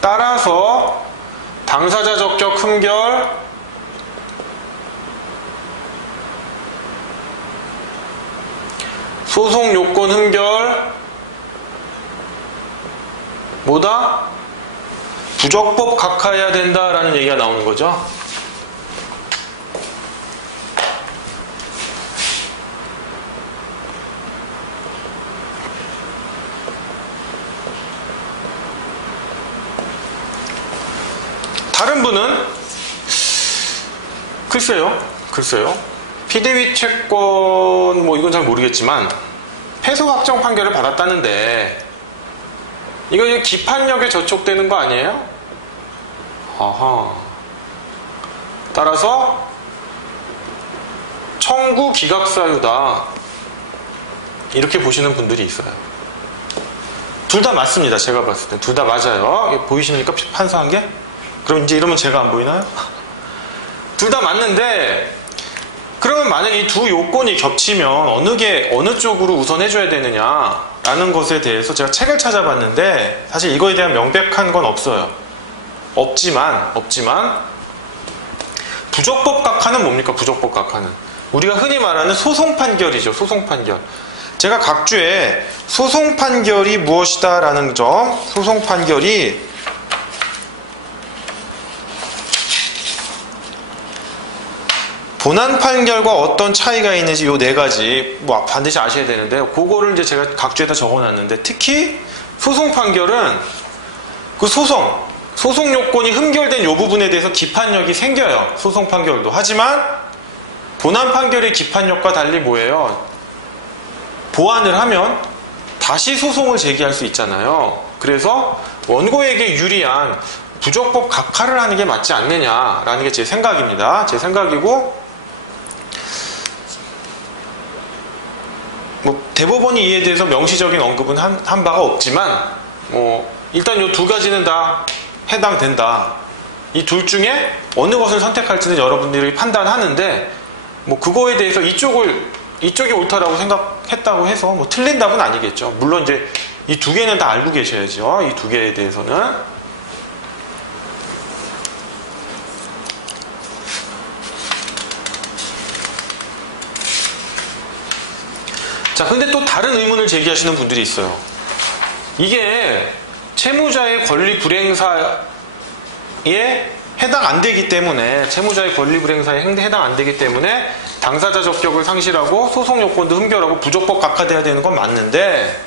따라서 당사자 적격 흠결, 소송 요건 흠결, 뭐다? 부적법 각하해야 된다라는 얘기가 나오는 거죠. 다른 분은 글쎄요. 피대위 채권 뭐 이건 잘 모르겠지만 패소 확정 판결을 받았다는데 이거 기판력에 저촉되는 거 아니에요? 아하. 따라서 청구 기각사유다. 이렇게 보시는 분들이 있어요. 둘 다 맞습니다. 제가 봤을 때. 둘 다 맞아요. 보이십니까? 판사한 게? 그럼 이제 이러면 제가 안 보이나요? 둘 다 맞는데, 그러면 만약 이 두 요건이 겹치면 어느 쪽으로 우선해줘야 되느냐라는 것에 대해서 제가 책을 찾아봤는데, 사실 이거에 대한 명백한 건 없어요. 없지만, 부적법 각하는 뭡니까? 부적법 각하는. 우리가 흔히 말하는 소송 판결이죠. 소송 판결. 제가 각주에 소송 판결이 무엇이다 라는 점, 소송 판결이 본안 판결과 어떤 차이가 있는지 요 네 가지 뭐 반드시 아셔야 되는데, 그거를 이제 제가 각주에다 적어놨는데, 특히 소송 판결은 그 소송 요건이 흠결된 요 부분에 대해서 기판력이 생겨요. 소송 판결도. 하지만 본안 판결의 기판력과 달리 뭐예요? 보완을 하면 다시 소송을 제기할 수 있잖아요. 그래서 원고에게 유리한 부적법 각하를 하는 게 맞지 않느냐라는 게 제 생각입니다. 제 생각이고, 뭐 대법원이 이에 대해서 명시적인 언급은 한 바가 없지만, 일단 이 두 가지는 다 해당된다. 이 둘 중에 어느 것을 선택할지는 여러분들이 판단하는데, 뭐 그거에 대해서 이쪽이 옳다라고 생각했다고 해서 뭐 틀린 답은 아니겠죠. 물론 이제 이 두 개는 다 알고 계셔야죠. 이 두 개에 대해서는. 자, 근데 또 다른 의문을 제기하시는 분들이 있어요. 이게 채무자의 권리 불행사에 해당 안 되기 때문에, 채무자의 권리 불행사에 해당 안 되기 때문에 당사자 적격을 상실하고 소송 요건도 흠결하고 부적법 각하돼야 되는 건 맞는데,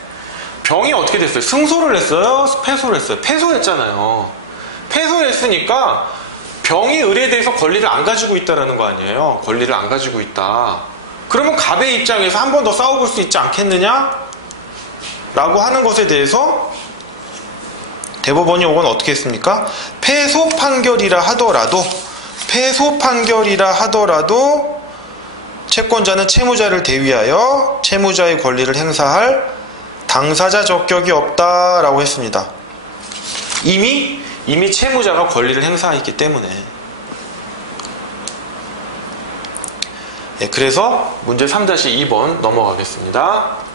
병이 어떻게 됐어요? 승소를 했어요? 패소를 했어요? 패소했잖아요. 패소했으니까 병이 을에 대해서 권리를 안 가지고 있다라는 거 아니에요. 권리를 안 가지고 있다. 그러면 갑의 입장에서 한 번 더 싸워볼 수 있지 않겠느냐? 라고 하는 것에 대해서 대법원이 이건 어떻게 했습니까? 패소 판결이라 하더라도 채권자는 채무자를 대위하여 채무자의 권리를 행사할 당사자 적격이 없다라고 했습니다. 이미 채무자가 권리를 행사했기 때문에. 네, 그래서 문제 3-2번 넘어가겠습니다.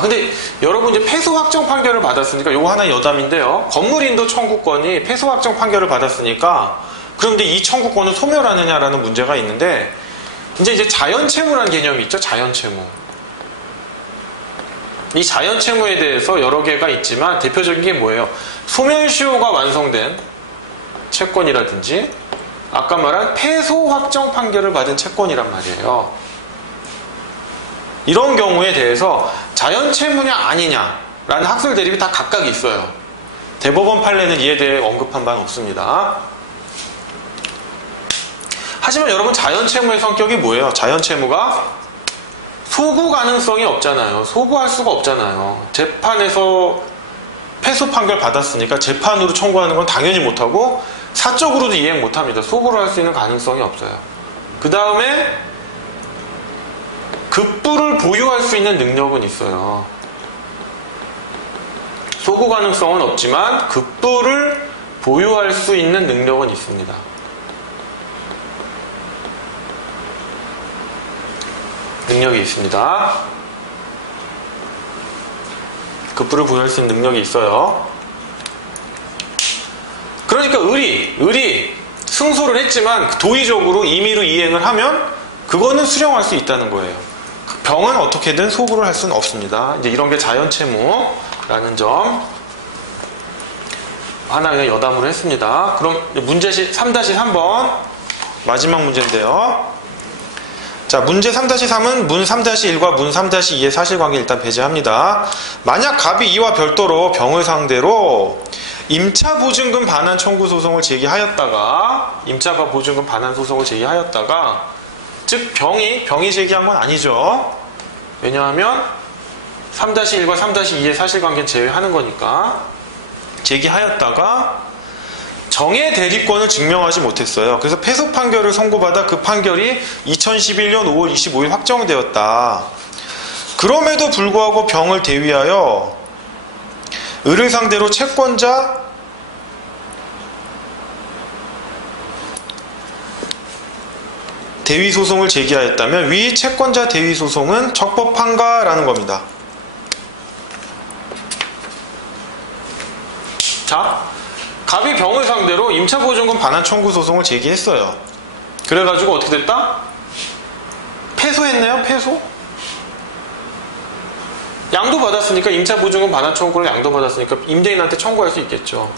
근데 여러분 이제 패소 확정 판결을 받았으니까 요거 하나 여담인데요. 건물인도 청구권이 패소 확정 판결을 받았으니까, 그런데 이 청구권을 소멸하느냐라는 문제가 있는데, 이제 자연채무라는 개념이 있죠. 자연채무. 이 자연채무에 대해서 여러 개가 있지만 대표적인 게 뭐예요? 소멸시효가 완성된 채권이라든지, 아까 말한 패소 확정 판결을 받은 채권이란 말이에요. 이런 경우에 대해서 자연채무냐 아니냐라는 학설 대립이 다 각각 있어요. 대법원 판례는 이에 대해 언급한 바는 없습니다. 하지만 여러분, 자연채무의 성격이 뭐예요? 자연채무가 소구 가능성이 없잖아요. 소구할 수가 없잖아요. 재판에서 패소 판결 받았으니까 재판으로 청구하는 건 당연히 못하고 사적으로도 이행 못합니다. 소구를 할 수 있는 가능성이 없어요. 그 다음에 급부를 보유할 수 있는 능력은 있어요. 소구 가능성은 없지만 급부를 보유할 수 있는 능력은 있습니다. 능력이 있습니다. 급부를 보유할 수 있는 능력이 있어요. 그러니까 을이 승소를 했지만 도의적으로 임의로 이행을 하면 그거는 수령할 수 있다는 거예요. 병은 어떻게든 소구를 할 수는 없습니다. 이제 이런 게 자연채무라는 점 하나 그냥 여담으로 했습니다. 그럼 문제 3-3번 마지막 문제인데요. 자, 문제 3-3은 문 3-1과 문 3-2의 사실관계 일단 배제합니다. 만약 갑이 이와 별도로 병을 상대로 임차보증금 반환 청구 소송을 제기하였다가, 임차보증금 반환 소송을 제기하였다가, 즉 병이 제기한 건 아니죠. 왜냐하면 3-1과 3-2의 사실관계는 제외하는 거니까 제기하였다가 정의 대리권을 증명하지 못했어요. 그래서 패소 판결을 선고받아 그 판결이 2011년 5월 25일 확정되었다. 그럼에도 불구하고 병을 대위하여 을을 상대로 채권자 대위 소송을 제기하였다면 위 채권자 대위 소송은 적법한가라는 겁니다. 자, 갑이 병을 상대로 임차보증금 반환 청구 소송을 제기했어요. 그래가지고 어떻게 됐다? 패소했네요. 패소? 양도받았으니까 임차보증금 반환 청구를 양도받았으니까 임대인한테 청구할 수 있겠죠.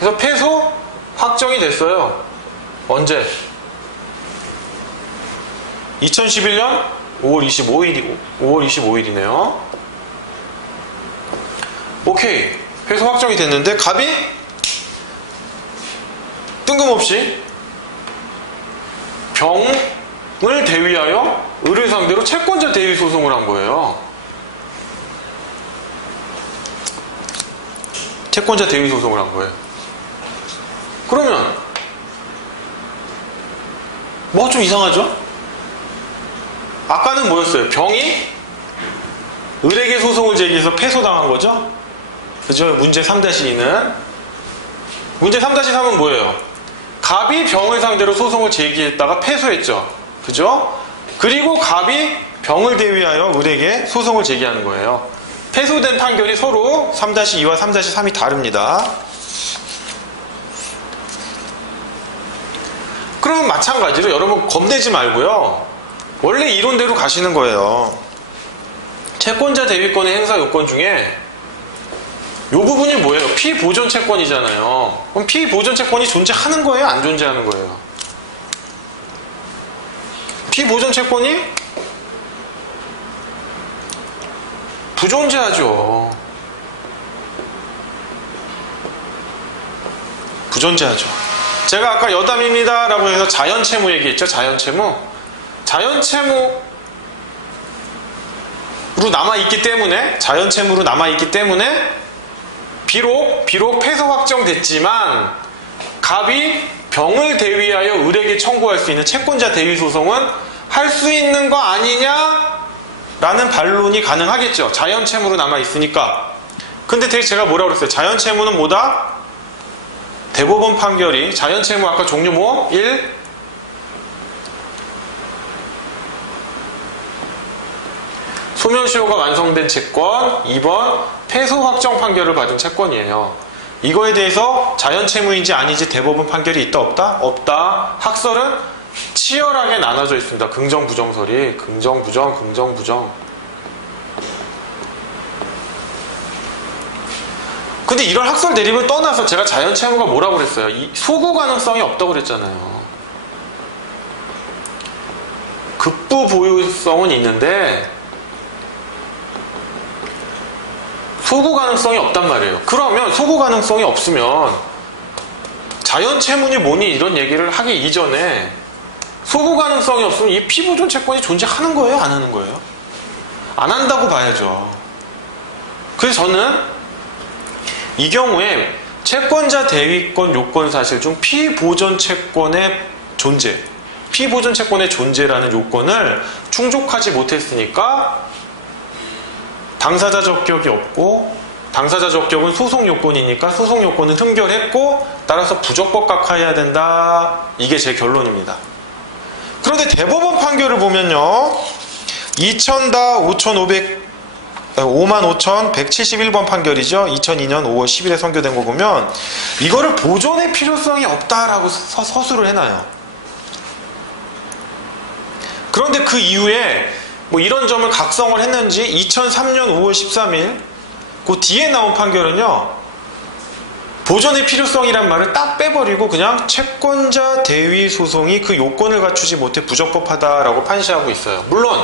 그래서 패소 확정이 됐어요. 언제? 2011년 5월 25일이네요. 오케이. 패소 확정이 됐는데 갑이 뜬금없이 병을 대위하여 을을 상대로 채권자 대위 소송을 한 거예요. 채권자 대위 소송을 한 거예요. 그러면 뭐 좀 이상하죠? 아까는 뭐였어요? 병이 을에게 소송을 제기해서 패소당한 거죠? 그죠? 문제 3-2는 문제 3-3은 뭐예요? 갑이 병을 상대로 소송을 제기했다가 패소했죠. 그죠? 그리고 갑이 병을 대위하여 을에게 소송을 제기하는 거예요. 패소된 판결이 서로 3-2와 3-3이 다릅니다. 그러면 마찬가지로 여러분 겁내지 말고요. 원래 이론대로 가시는 거예요. 채권자 대위권의 행사 요건 중에 이 부분이 뭐예요? 피보존 채권이잖아요. 그럼 피보존 채권이 존재하는 거예요? 안 존재하는 거예요? 피보존 채권이 부존재하죠. 부존재하죠. 제가 아까 여담입니다 라고 해서 자연채무 얘기했죠. 자연채무 남아있기 때문에 자연채무로 남아있기 때문에 비록 패소 확정됐지만 갑이 병을 대위하여 을에게 청구할 수 있는 채권자 대위 소송은 할 수 있는 거 아니냐? 라는 반론이 가능하겠죠. 자연채무로 남아있으니까. 근데 제가 뭐라고 그랬어요? 자연채무는 뭐다? 대법원 판결이 자연채무 아까 종류 뭐? 1. 소멸시효가 완성된 채권. 2번 패소 확정 판결을 받은 채권이에요. 이거에 대해서 자연채무인지 아니지 대법원 판결이 있다 없다? 없다. 학설은 치열하게 나눠져 있습니다. 긍정 부정설이 긍정 부정 긍정 부정. 근데 이런 학설 대립을 떠나서 제가 자연채무가 뭐라고 그랬어요? 소구 가능성이 없다고 그랬잖아요. 급부 보유성은 있는데 소구 가능성이 없단 말이에요. 그러면 소구 가능성이 없으면 자연채무니 뭐니 이런 얘기를 하기 이전에 소구 가능성이 없으면 이 피보존 채권이 존재하는 거예요? 안 하는 거예요? 안 한다고 봐야죠. 그래서 저는 이 경우에 채권자 대위권 요건 사실 중 피보존 채권의 존재라는 요건을 충족하지 못했으니까 당사자 적격이 없고 당사자 적격은 소송 요건이니까 소송 요건은 흠결했고 따라서 부적법 각하해야 된다. 이게 제 결론입니다. 그런데 대법원 판결을 보면요. 55,171번 판결이죠. 2002년 5월 10일에 선고된 거 보면 이거를 보존의 필요성이 없다라고 서술을 해놔요. 그런데 그 이후에 뭐 이런 점을 각성을 했는지 2003년 5월 13일 그 뒤에 나온 판결은요. 보존의 필요성이란 말을 딱 빼버리고 그냥 채권자 대위 소송이 그 요건을 갖추지 못해 부적법하다라고 판시하고 있어요. 물론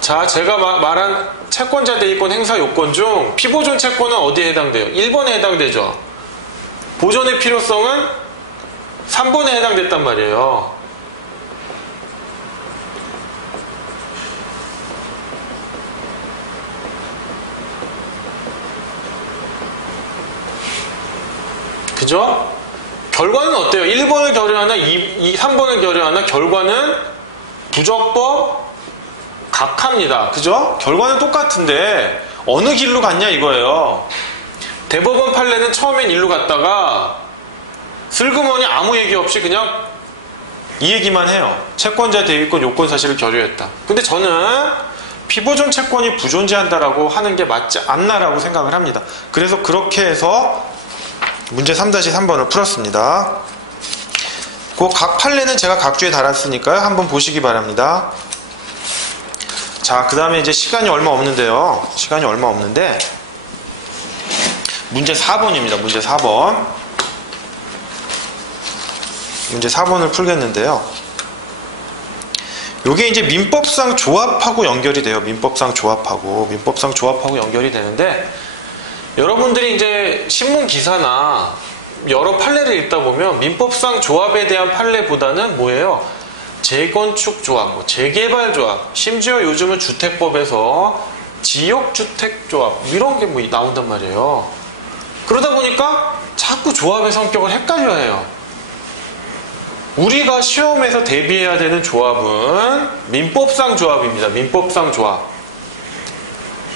자 제가 말한 채권자 대위권 행사 요건 중 피보존 채권은 어디에 해당돼요? 1번에 해당되죠. 보존의 필요성은 3번에 해당됐단 말이에요. 그죠? 결과는 어때요? 1번을 결여하나 3번을 결여하나 결과는 부적법 각하입니다. 그죠? 결과는 똑같은데 어느 길로 갔냐 이거예요. 대법원 판례는 처음엔 일로 갔다가 슬그머니 아무 얘기 없이 그냥 이 얘기만 해요. 채권자 대위권 요건 사실을 결여했다. 근데 저는 피보존 채권이 부존재한다라고 하는 게 맞지 않나라고 생각을 합니다. 그래서 그렇게 해서 문제 3-3번을 풀었습니다. 그 각 판례는 제가 각주에 달았으니까요. 한번 보시기 바랍니다. 자, 그 다음에 이제 시간이 얼마 없는데요. 시간이 얼마 없는데 문제 4번입니다. 문제 4번. 문제 4번을 풀겠는데요. 요게 이제 민법상 조합하고 연결이 돼요. 민법상 조합하고 연결이 되는데 여러분들이 이제 신문 기사나 여러 판례를 읽다 보면 민법상 조합에 대한 판례보다는 뭐예요? 재건축 조합, 뭐 재개발 조합, 심지어 요즘은 주택법에서 지역주택 조합 이런 게 뭐 나온단 말이에요. 그러다 보니까 자꾸 조합의 성격을 헷갈려 해요. 우리가 시험에서 대비해야 되는 조합은 민법상 조합입니다. 민법상 조합.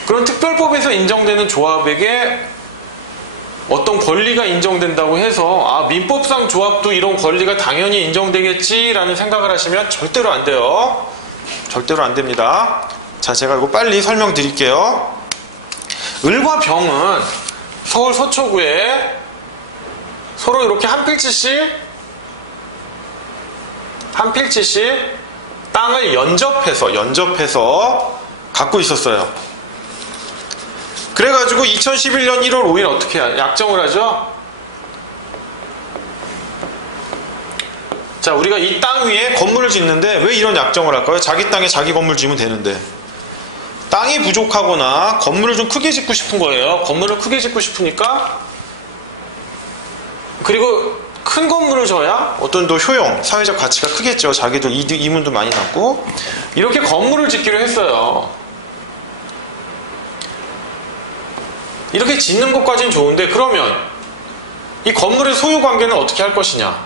그런 특별법에서 인정되는 조합에게 어떤 권리가 인정된다고 해서 아, 민법상 조합도 이런 권리가 당연히 인정되겠지라는 생각을 하시면 절대로 안 돼요. 절대로 안 됩니다. 자, 제가 이거 빨리 설명드릴게요. 을과 병은 서울 서초구에 서로 이렇게 한 필지씩 땅을 연접해서 갖고 있었어요. 그래가지고 2011년 1월 5일 어떻게 약정을 하죠? 자, 우리가 이 땅 위에 건물을 짓는데 왜 이런 약정을 할까요? 자기 땅에 자기 건물 지으면 되는데 땅이 부족하거나 건물을 좀 크게 짓고 싶은 거예요. 건물을 크게 짓고 싶으니까 그리고 큰 건물을 져야 어떤 더 효용, 사회적 가치가 크겠죠. 자기도 이문도 많이 남고 이렇게 건물을 짓기로 했어요. 이렇게 짓는 것까지는 좋은데 그러면 이 건물의 소유 관계는 어떻게 할 것이냐,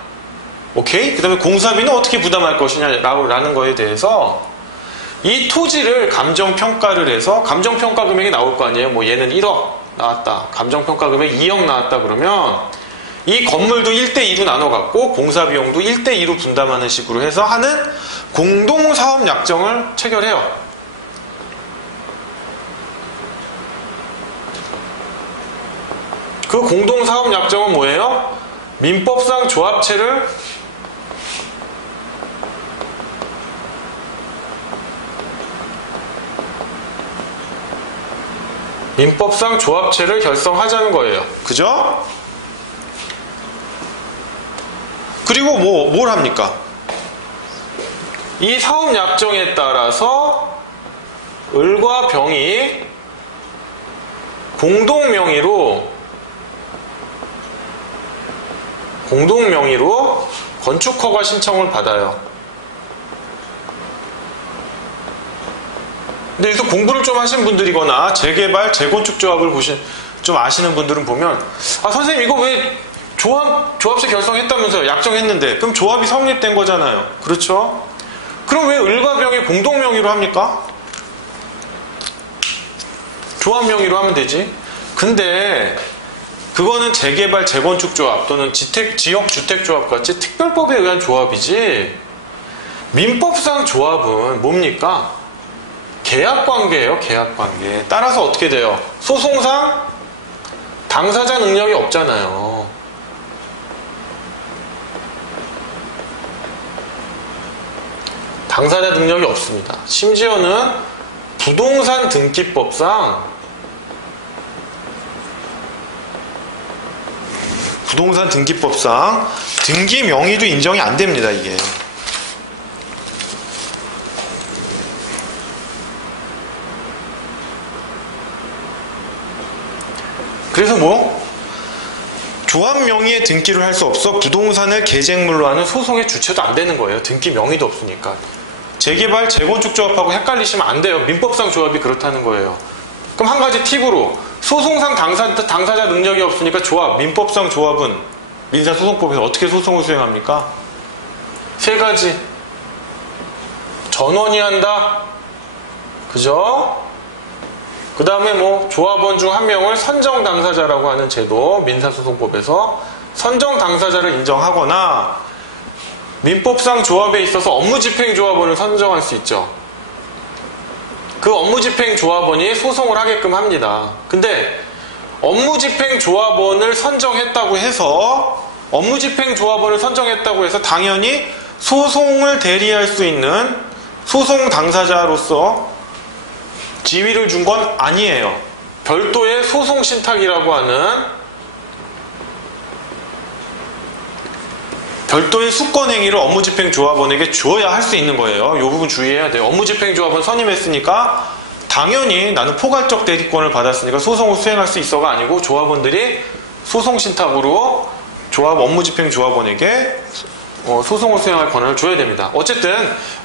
오케이? 그 다음에 공사비는 어떻게 부담할 것이냐 라는 거에 대해서 이 토지를 감정평가를 해서 감정평가 금액이 나올 거 아니에요. 뭐 얘는 1억 나왔다, 감정평가 금액 2억 나왔다 그러면 이 건물도 1대2로 나눠 갖고 공사비용도 1대2로 분담하는 식으로 해서 하는 공동사업약정을 체결해요. 그 공동사업약정은 뭐예요? 민법상 조합체를 결성하자는 거예요. 그죠? 그리고 뭘 합니까? 이 사업약정에 따라서 을과 병이 공동명의로 건축허가 신청을 받아요. 근데 여기서 공부를 좀 하신 분들이거나 재개발, 재건축 조합을 좀 아시는 분들은 보면 아, 선생님 이거 왜 조합체 결성했다면서요? 약정했는데. 그럼 조합이 성립된 거잖아요. 그렇죠? 그럼 왜 을과 병이 공동명의로 합니까? 조합 명의로 하면 되지. 근데 그거는 재개발, 재건축 조합 또는 지역주택조합 같이 특별법에 의한 조합이지 민법상 조합은 뭡니까? 계약관계예요. 계약관계. 따라서 어떻게 돼요? 소송상 당사자 능력이 없잖아요. 당사자 능력이 없습니다. 심지어는 부동산 등기법상 등기 명의도 인정이 안 됩니다, 이게. 그래서 조합 명의의 등기를 할 수 없어 부동산을 계쟁물로 하는 소송의 주체도 안 되는 거예요. 등기 명의도 없으니까. 재개발, 재건축 조합하고 헷갈리시면 안 돼요. 민법상 조합이 그렇다는 거예요. 그럼 한 가지 팁으로 소송상 당사자 능력이 없으니까 민법상 조합은 민사소송법에서 어떻게 소송을 수행합니까? 세 가지. 전원이 한다. 그죠? 그 다음에 뭐 조합원 중 한 명을 선정 당사자라고 하는 제도, 민사소송법에서 선정 당사자를 인정하거나 민법상 조합에 있어서 업무집행조합원을 선정할 수 있죠. 그 업무집행조합원이 소송을 하게끔 합니다. 근데 업무집행조합원을 선정했다고 해서 당연히 소송을 대리할 수 있는 소송 당사자로서 지위를 준 건 아니에요. 별도의 소송 신탁이라고 하는 별도의 수권 행위를 업무집행조합원에게 줘야 할 수 있는 거예요. 이 부분 주의해야 돼요. 업무집행조합원 선임했으니까 당연히 나는 포괄적 대리권을 받았으니까 소송을 수행할 수 있어가 아니고 조합원들이 소송 신탁으로 업무집행조합원에게 소송을 수행할 권한을 줘야 됩니다. 어쨌든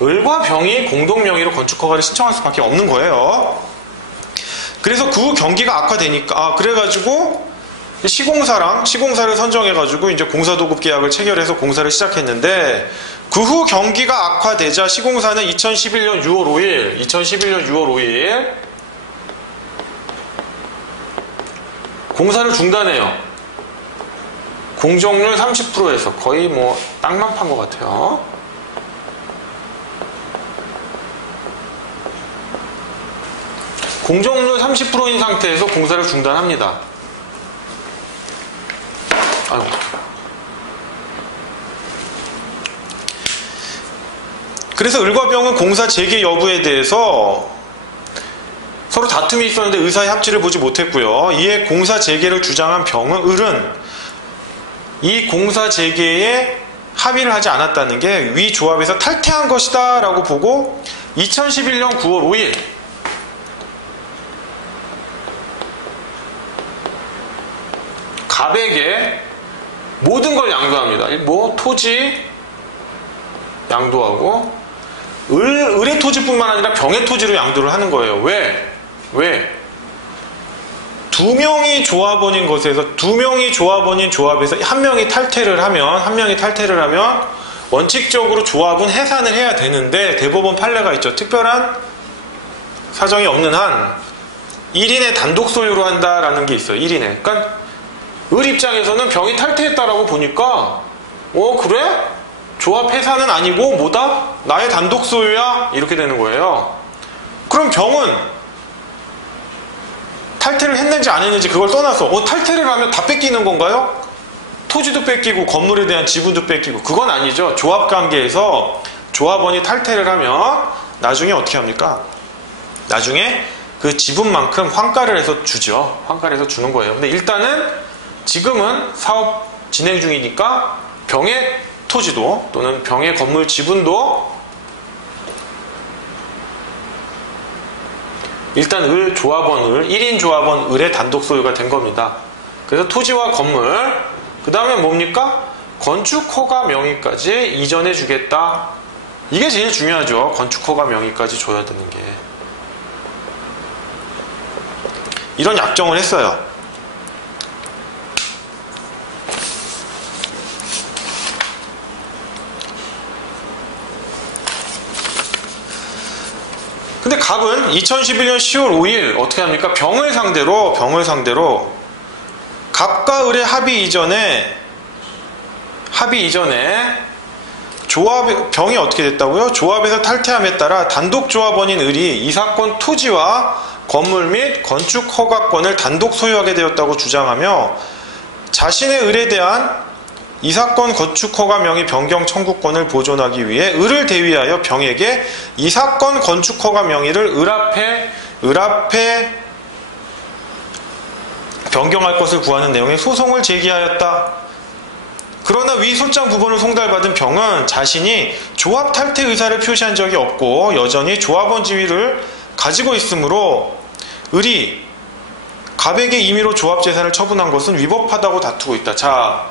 을과 병이 공동명의로 건축허가를 신청할 수밖에 없는 거예요. 그래서 그 경기가 악화되니까 그래가지고 시공사를 선정해가지고 이제 공사도급 계약을 체결해서 공사를 시작했는데 그 후 경기가 악화되자 시공사는 2011년 6월 5일 공사를 중단해요. 공정률 30%에서 거의 뭐 땅만 판 것 같아요. 공정률 30%인 상태에서 공사를 중단합니다. 아이고. 그래서 을과 병은 공사 재개 여부에 대해서 서로 다툼이 있었는데 의사의 합치를 보지 못했고요. 이에 공사 재개를 주장한 을은 이 공사 재개에 합의를 하지 않았다는 게 위 조합에서 탈퇴한 것이다 라고 보고 2011년 9월 5일 갑에게 모든 걸 양도합니다. 뭐 토지 양도하고 을의 토지뿐만 아니라 병의 토지로 양도를 하는 거예요. 왜? 두 명이 조합원인 조합에서 한 명이 탈퇴를 하면 원칙적으로 조합은 해산을 해야 되는데 대법원 판례가 있죠. 특별한 사정이 없는 한 1인의 단독 소유로 한다라는 게 있어요. 1인의. 그러니까 을 입장에서는 병이 탈퇴했다라고 보니까 그래? 조합 해산은 아니고 뭐다? 나의 단독 소유야? 이렇게 되는 거예요. 그럼 병은 탈퇴를 했는지 안 했는지 그걸 떠나서 탈퇴를 하면 다 뺏기는 건가요? 토지도 뺏기고 건물에 대한 지분도 뺏기고 그건 아니죠. 조합관계에서 조합원이 탈퇴를 하면 나중에 어떻게 합니까? 나중에 그 지분만큼 환가를 해서 주죠. 환가를 해서 주는 거예요. 근데 일단은 지금은 사업 진행 중이니까 병의 토지도 또는 병의 건물 지분도 일단 을 조합원 1인 조합원 을의 단독 소유가 된 겁니다. 그래서 토지와 건물 그 다음에 뭡니까? 건축허가 명의까지 이전해 주겠다. 이게 제일 중요하죠. 건축허가 명의까지 줘야 되는 게. 이런 약정을 했어요. 근데 갑은 2011년 10월 5일 어떻게 합니까? 병을 상대로 갑과 을의 합의 이전에 병이 어떻게 됐다고요? 조합에서 탈퇴함에 따라 단독 조합원인 을이 이 사건 토지와 건물 및 건축 허가권을 단독 소유하게 되었다고 주장하며 자신의 을에 대한 이 사건 건축허가 명의 변경 청구권을 보존하기 위해 을을 대위하여 병에게 이 사건 건축허가 명의를 을 앞에 변경할 것을 구하는 내용의 소송을 제기하였다. 그러나 위 소장 부분을 송달받은 병은 자신이 조합 탈퇴 의사를 표시한 적이 없고 여전히 조합원 지위를 가지고 있으므로 을이 갑에게 임의로 조합 재산을 처분한 것은 위법하다고 다투고 있다. 자,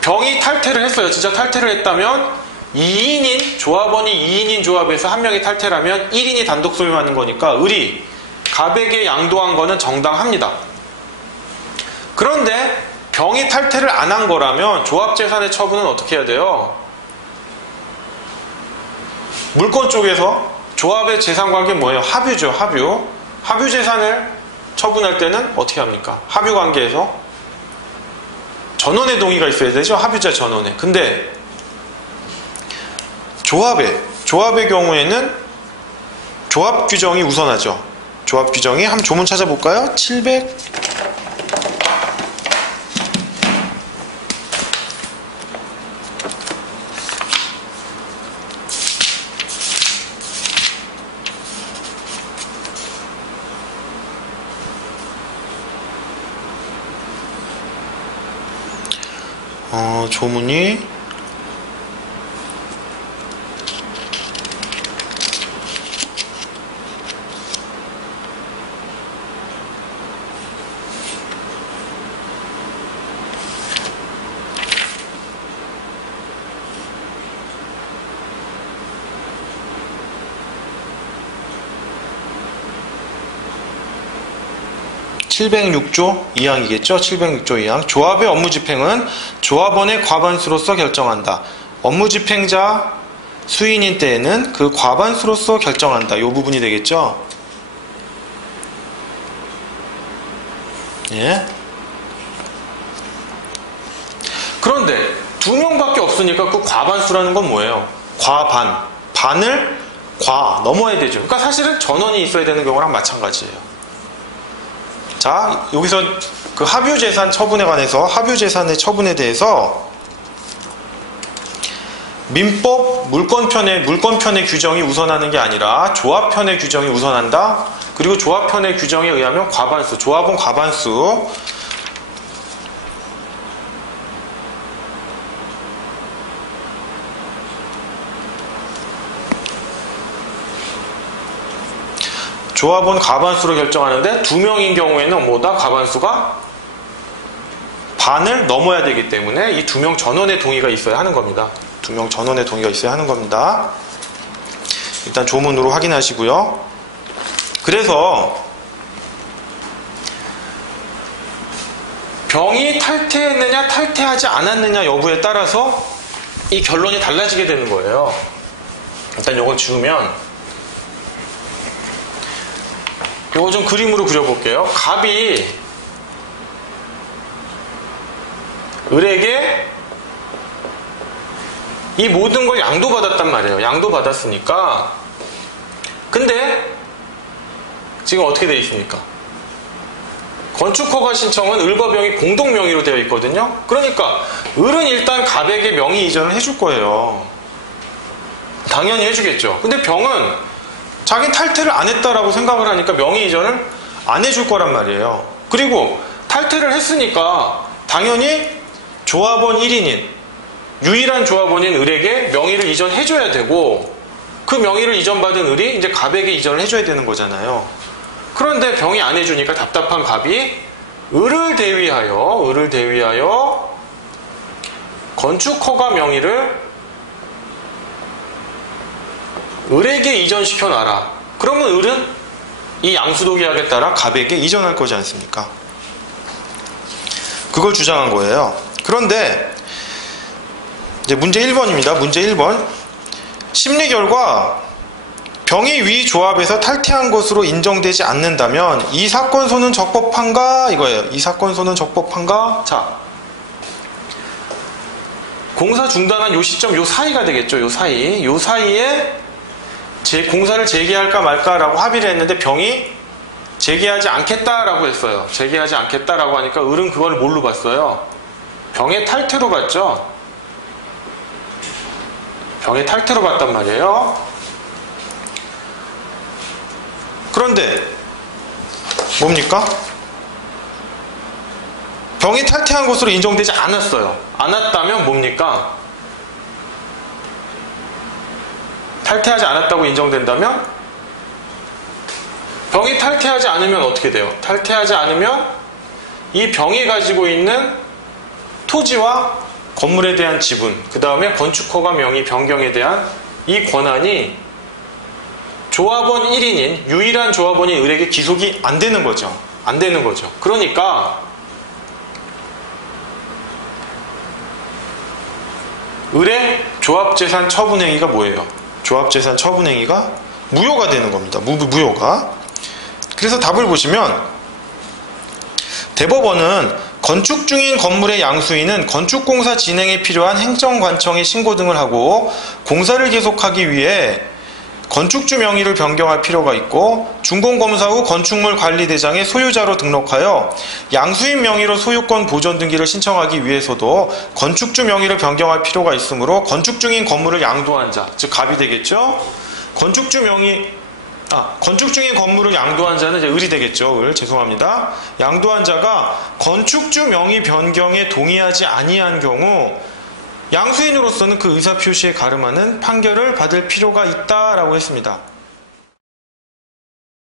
병이 탈퇴를 했어요. 진짜 탈퇴를 했다면 2인인 조합원이 2인인 조합에서 한 명이 탈퇴를 하면 1인이 단독 소유하는 거니까 을이 갑에게 양도한 거는 정당합니다. 그런데 병이 탈퇴를 안 한 거라면 조합재산의 처분은 어떻게 해야 돼요? 물권 쪽에서 조합의 재산관계 뭐예요? 합유죠. 합유재산을 처분할 때는 어떻게 합니까? 합유관계에서 전원의 동의가 있어야 되죠. 합유자 전원의. 근데 조합의 경우에는 조합 규정이 우선하죠. 조합 규정이 한번 조문 찾아볼까요? 700 조문이 706조 2항이겠죠? 706조 2항. 조합의 업무 집행은 조합원의 과반수로서 결정한다. 업무 집행자 수인인 때에는 그 과반수로서 결정한다. 이 부분이 되겠죠? 예. 그런데 2명밖에 없으니까 그 과반수라는 건 뭐예요? 반을 넘어야 되죠. 그러니까 사실은 전원이 있어야 되는 경우랑 마찬가지예요. 자, 여기서 그 합유재산 처분에 관해서 합유재산의 처분에 대해서 민법 물권편의 규정이 우선하는 게 아니라 조합편의 규정이 우선한다. 그리고 조합편의 규정에 의하면 과반수, 조합원 과반수 조합원 과반수로 결정하는데 2명인 경우에는 뭐다? 과반수가 반을 넘어야 되기 때문에 이 2명 전원의 동의가 있어야 하는 겁니다. 2명 전원의 동의가 있어야 하는 겁니다. 일단 조문으로 확인하시고요. 그래서 병이 탈퇴했느냐 탈퇴하지 않았느냐 여부에 따라서 이 결론이 달라지게 되는 거예요. 일단 이걸 지우면 이거 좀 그림으로 그려볼게요. 갑이 을에게 이 모든 걸 양도받았단 말이에요. 양도받았으니까. 근데 지금 어떻게 되어 있습니까? 건축허가 신청은 을과 병이 공동 명의로 되어 있거든요. 그러니까 을은 일단 갑에게 명의 이전을 해줄 거예요. 당연히 해주겠죠. 근데 병은 자기는 탈퇴를 안 했다라고 생각을 하니까 명의 이전을 안 해줄 거란 말이에요. 그리고 탈퇴를 했으니까 당연히 조합원 1인인 유일한 조합원인 을에게 명의를 이전해줘야 되고 그 명의를 이전받은 을이 이제 갑에게 이전을 해줘야 되는 거잖아요. 그런데 병이 안 해주니까 답답한 갑이 을을 대위하여 건축허가 명의를 을에게 이전시켜 놔라. 그러면 을은 이 양수도 계약에 따라 갑에게 이전할 거지 않습니까? 그걸 주장한 거예요. 그런데 이제 문제 1번입니다. 문제 1번. 심리 결과 병이 위 조합에서 탈퇴한 것으로 인정되지 않는다면 이 사건소는 적법한가? 이거예요. 이 사건소는 적법한가? 자, 공사 중단한 요 시점 요 사이가 되겠죠. 요 사이에 공사를 재개할까 말까라고 합의를 했는데 병이 재개하지 않겠다라고 했어요. 재개하지 않겠다라고 하니까 을은 그걸 뭘로 봤어요? 병의 탈퇴로 봤죠. 병의 탈퇴로 봤단 말이에요. 그런데 뭡니까? 병이 탈퇴한 것으로 인정되지 않았어요. 않았다면 뭡니까? 탈퇴하지 않았다고 인정된다면 병이 탈퇴하지 않으면 어떻게 돼요? 탈퇴하지 않으면 이 병이 가지고 있는 토지와 건물에 대한 지분, 그 다음에 건축허가 명의 변경에 대한 이 권한이 조합원 1인인 유일한 조합원인 을에게 기속이 안 되는 거죠. 그러니까 을의 조합재산 처분행위가 뭐예요? 조합재산 처분행위가 무효가 되는 겁니다. 무효가. 그래서 답을 보시면 대법원은 건축 중인 건물의 양수인은 건축공사 진행에 필요한 행정관청에 신고 등을 하고 공사를 계속하기 위해 건축주 명의를 변경할 필요가 있고 준공검사 후 건축물 관리대장에 소유자로 등록하여 양수인 명의로 소유권 보존 등기를 신청하기 위해서도 건축주 명의를 변경할 필요가 있으므로 건축 중인 건물을 양도한 자, 즉 갑이 되겠죠. 건축 중인 건물을 양도한 자는 이제 을이 되겠죠. 을, 죄송합니다. 양도한 자가 건축주 명의 변경에 동의하지 아니한 경우 양수인으로서는 그 의사표시에 가름하는 판결을 받을 필요가 있다라고 했습니다.